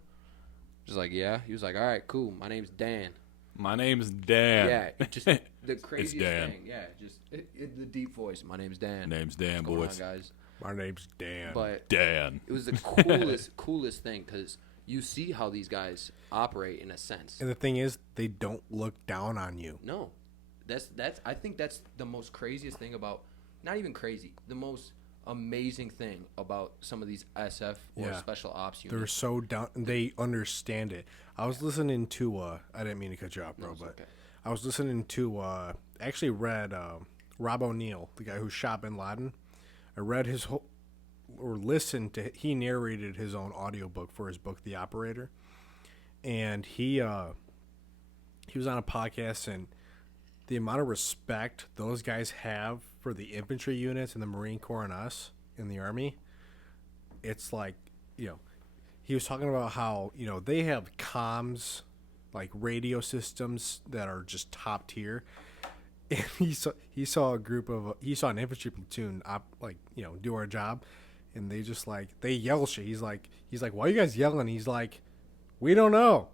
Just like, yeah. He was like, "All right, cool. My name's Dan." My name's Dan. Yeah, just the craziest Dan. thing. Yeah, just the deep voice. My name's Dan. Name's Dan, What's going on, boys. guys? My name's Dan. But Dan. it was the coolest thing because you see how these guys operate in a sense. And the thing is, they don't look down on you. No, that's I think that's the most craziest thing about, not even crazy, the most amazing thing about some of these SF or Yeah. special ops They're units. so down. They understand it. I was listening to. I didn't mean to cut you off, bro, it's but okay. I was listening to. Actually read Rob O'Neill, the guy who shot Bin Laden. I read his whole, or listened to. He narrated his own audiobook for his book, The Operator, and he was on a podcast, and the amount of respect those guys have for the infantry units in the Marine Corps and us in the Army, it's like, he was talking about how, they have comms, like radio systems that are just top tier. And he saw an infantry platoon do our job, and they just they yell shit. He's like, why are you guys yelling? He's like, we don't know.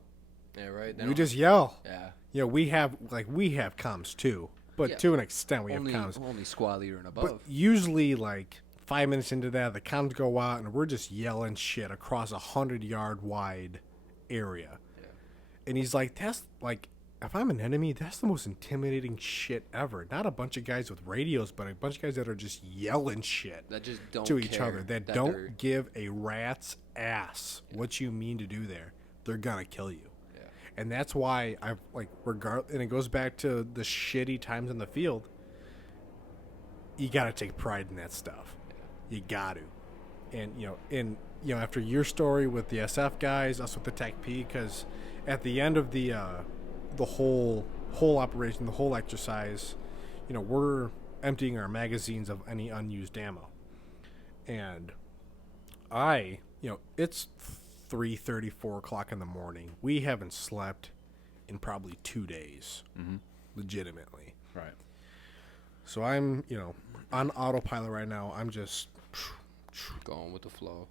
Yeah, right. They We don't- just yell. yeah. We have comms too, but Yeah. to an extent we Only have comms. only squad leader and But above. usually 5 minutes into that, the comms go out and we're just yelling shit across 100-yard wide area. Yeah. And he's like, that's if I'm an enemy, that's the most intimidating shit ever. Not a bunch of guys with radios, but a bunch of guys that are just yelling shit That just don't to each care other, that they're- don't give a rat's ass what you mean to do there. They're gonna kill you. Yeah. And that's why I've and it goes back to the shitty times in the field. You gotta take pride in that stuff. You got to. And after your story with the SF guys, us with the TAC P, because at the end of the whole operation, the whole exercise, we're emptying our magazines of any unused ammo. And it's 3:30, 4 o'clock in the morning. We haven't slept in probably 2 days, legitimately. Right. So I'm, on autopilot right now. I'm just Going with the flow.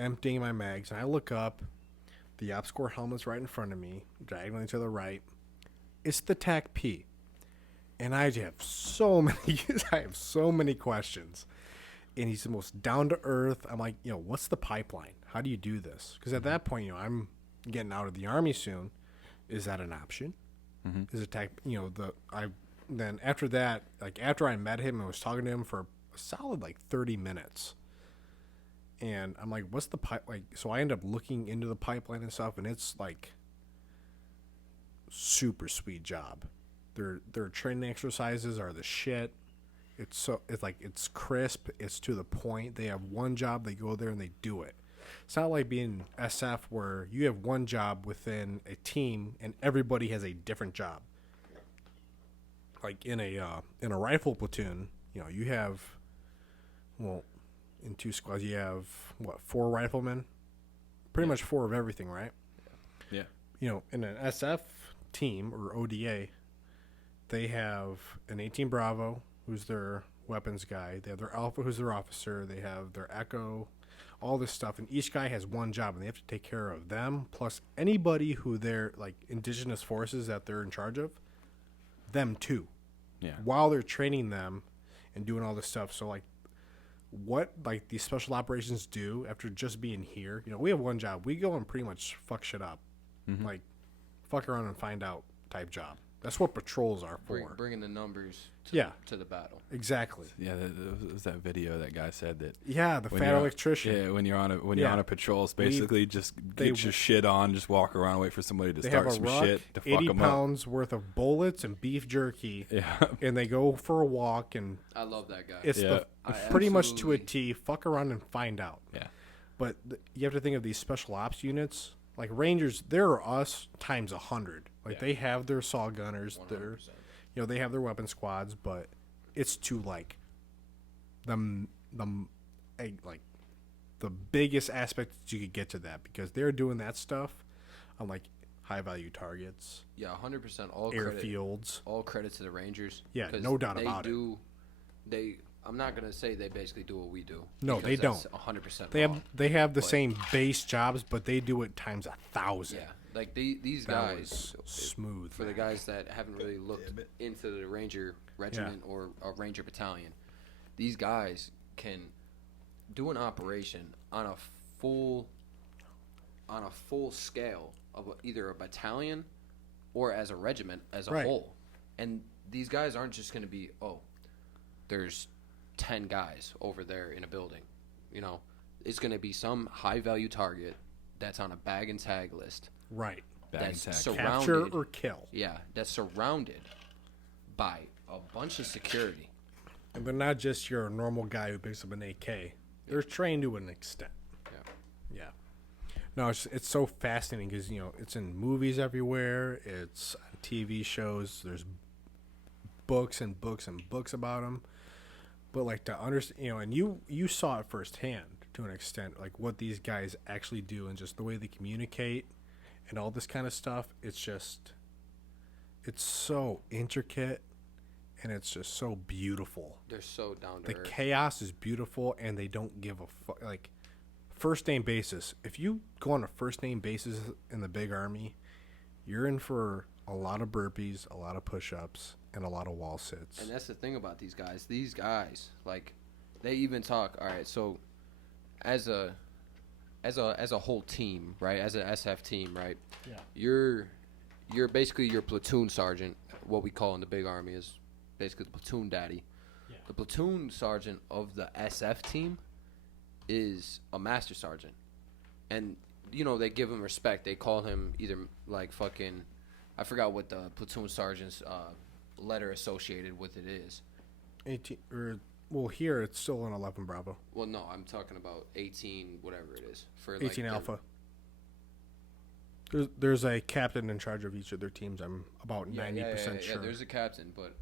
emptying my mags, and I look up. The OpScore helmet's right in front of me, diagonally to the right. It's the TAC P, and I have so many questions. And he's the most down to earth. I'm like, what's the pipeline? How do you do this? Because at that point, I'm getting out of the Army soon. Is that an option? Is it TAC? Then after that, like after I met him and was talking to him for a solid 30 minutes. And I'm like, what's the pipe? So I end up looking into the pipeline and stuff, and it's super sweet job. Their training exercises are the shit. It's crisp. It's to the point. They have one job. They go there and they do it. It's not like being SF where you have one job within a team and everybody has a different job. Like in a rifle platoon, you have, in 2 squads you have 4 riflemen, pretty much 4 of everything, right? Yeah. In an SF team or ODA, they have an 18 Bravo, who's their weapons guy. They have their Alpha, who's their officer. They have their Echo, all this stuff. And each guy has one job, and they have to take care of them, plus anybody who they're, indigenous forces that they're in charge of, them too. Yeah. While they're training them and doing all this stuff. So, what, these special operations do after just being here, we have one job. We go and pretty much fuck shit up. Fuck around and find out type job. That's what patrols are for. Bringing the numbers to the battle. Exactly. Yeah, there was that video that guy said that. Yeah, the fat electrician. Yeah, when you're on a patrol, it's basically just get your shit on, just walk around, wait for somebody to start some shit to fuck 80 them up. 80 pounds worth of bullets and beef jerky. Yeah. And they go for a walk, and I love that guy. it's pretty much to a T. Fuck around and find out. Yeah. But you have to think of these special ops units. Like Rangers, they're us times 100. They have their saw gunners. 100%. They have their weapon squads, but it's to the biggest aspect that you could get to that, because they're doing that stuff on high value targets. Yeah, 100%. All airfields. All credit to the Rangers. Yeah, no doubt about it. I'm not gonna say they basically do what we do. No, they don't. 100%. They have the same base jobs, but they do it times 1,000. Yeah, these That guys, was smooth. for the guys that haven't really looked into the Ranger Regiment or a Ranger Battalion, these guys can do an operation on a full scale of either a battalion or as a regiment as a whole. And these guys aren't just going to be, there's 10 guys over there in a building. It's going to be some high value target that's on a bag and tag list. Right. Bag and tag. Capture or kill. Yeah, that's surrounded by a bunch of security. And they're not just your normal guy who picks up an AK. They're trained to an extent. Yeah. No, it's so fascinating because, it's in movies everywhere. It's on TV shows. There's books and books and books about them. But, to understand, and you saw it firsthand to an extent, what these guys actually do and just the way they communicate and all this kind of stuff. It's so intricate. And it's just so beautiful. They're so down to the earth. The chaos is beautiful, and they don't give a fuck. First name basis. If you go on a first name basis in the big army, you're in for a lot of burpees, a lot of push-ups, and a lot of wall sits. And that's the thing about these guys. These guys, they even talk. All right, so as a whole team, right? As an SF team, right? Yeah. You're basically your platoon sergeant. What we call in the big army is basically the platoon daddy. Yeah. The platoon sergeant of the SF team is a master sergeant. And, they give him respect. They call him either I forgot what the platoon sergeant's letter associated with it is. 18, here it's still an 11 Bravo. Well, no, I'm talking about 18, whatever it is. For 18 Alpha. There's a captain in charge of each of their teams. I'm about 90% sure. Yeah, there's a captain, but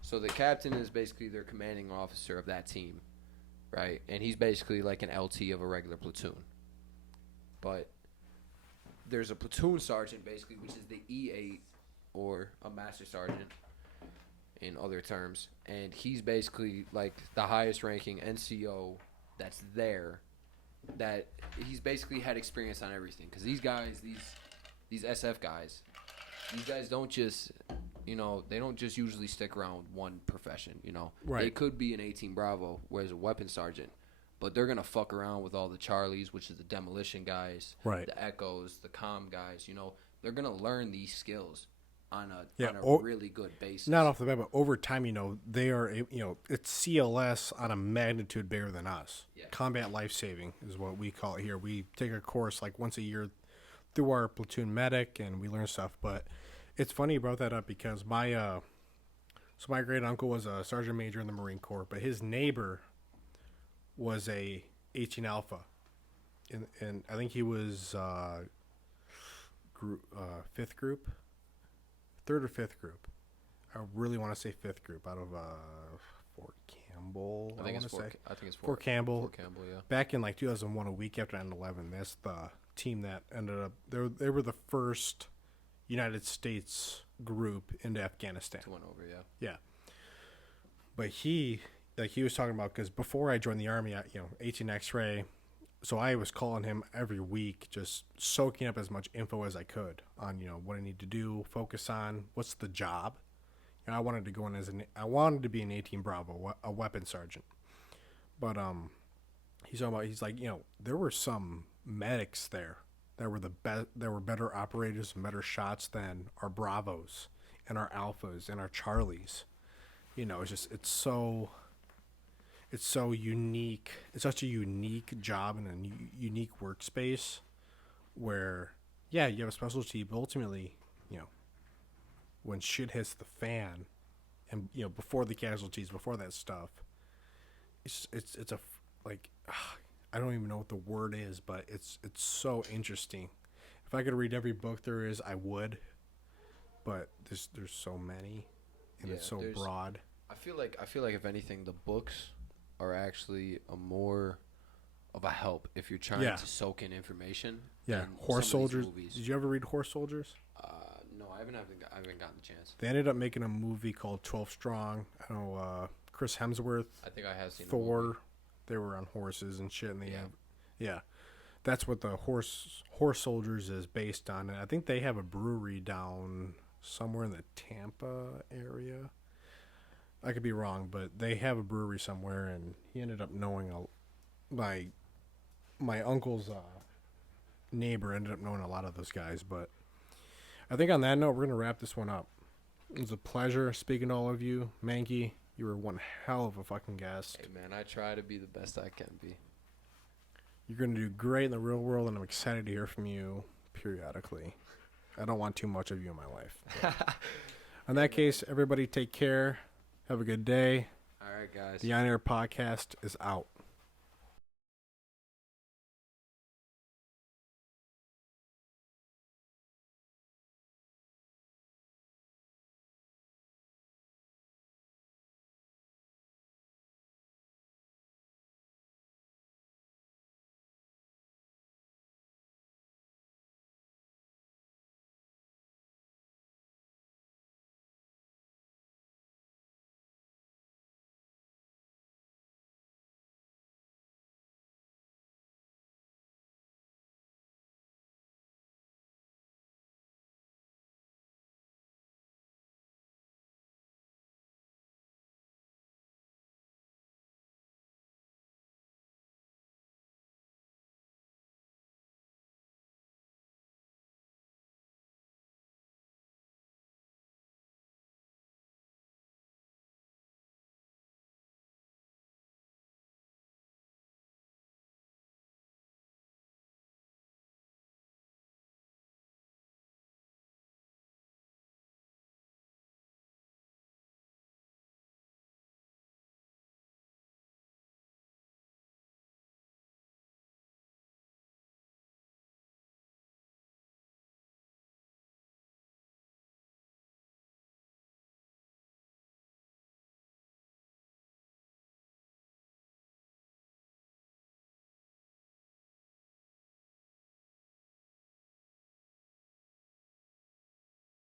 so the captain is basically their commanding officer of that team, right? And he's basically like an LT of a regular platoon. but there's a platoon sergeant, basically, which is the E8, or a master sergeant in other terms. And he's basically, like, the highest ranking NCO that's there, that he's basically had experience on everything. Because these guys, these SF guys, these guys don't just, they don't just usually stick around one profession, Right. They could be an 18 Bravo, whereas a weapons sergeant, but they're going to fuck around with all the Charlies, which is the demolition guys, Right. the Echoes, the comm guys, They're going to learn these skills on a really good basis. Not off the bat, but over time, they are, it's CLS on a magnitude bigger than us. Yeah. Combat life saving is what we call it here. We take a course like once a year through our platoon medic, and we learn stuff. But it's funny you brought that up because my great uncle was a sergeant major in the Marine Corps, but his neighbor was a 18 Alpha, and I think he was fifth group, third or fifth group. I really want to say fifth group out of Fort Campbell. I think it's Fort Campbell. Fort Campbell, yeah. Back in like 2001, a week after 9/11, that's the team that ended up. They were the first United States group into Afghanistan. To win over, yeah. Yeah. But he was talking about, because before I joined the Army, 18 X-ray, so I was calling him every week, just soaking up as much info as I could on, what I need to do, focus on, what's the job. I wanted to go in I wanted to be an 18 Bravo, a weapons sergeant. But he's talking about, he's like, there were some medics there that were there were better operators and better shots than our Bravos and our Alphas and our Charlies. It's so unique. It's such a unique job and a unique workspace where, yeah, you have a specialty, but ultimately, when shit hits the fan and, before the casualties, before that stuff, it's a, like, I don't even know what the word is, but it's so interesting. If I could read every book there is, I would, but there's so many, and it's so broad. I feel like if anything, the books are actually a more of a help if you're trying to soak in information. Yeah, Horse Soldiers. Did you ever read Horse Soldiers? No, I haven't gotten the chance. They ended up making a movie called 12 Strong. I don't know, Chris Hemsworth. I think I have seen Thor. They were on horses and shit, and that's what the Horse Soldiers is based on. And I think they have a brewery down somewhere in the Tampa area. I could be wrong, but they have a brewery somewhere, and he ended up knowing my uncle's neighbor ended up knowing a lot of those guys. But I think on that note, we're gonna wrap this one up. It was a pleasure speaking to all of you. Manke, you were one hell of a fucking guest. Hey man, I try to be the best I can be. You're gonna do great in the real world, and I'm excited to hear from you periodically. I don't want too much of you in my life. In that case, everybody take care. Have a good day. All right, guys. The On Air Podcast is out.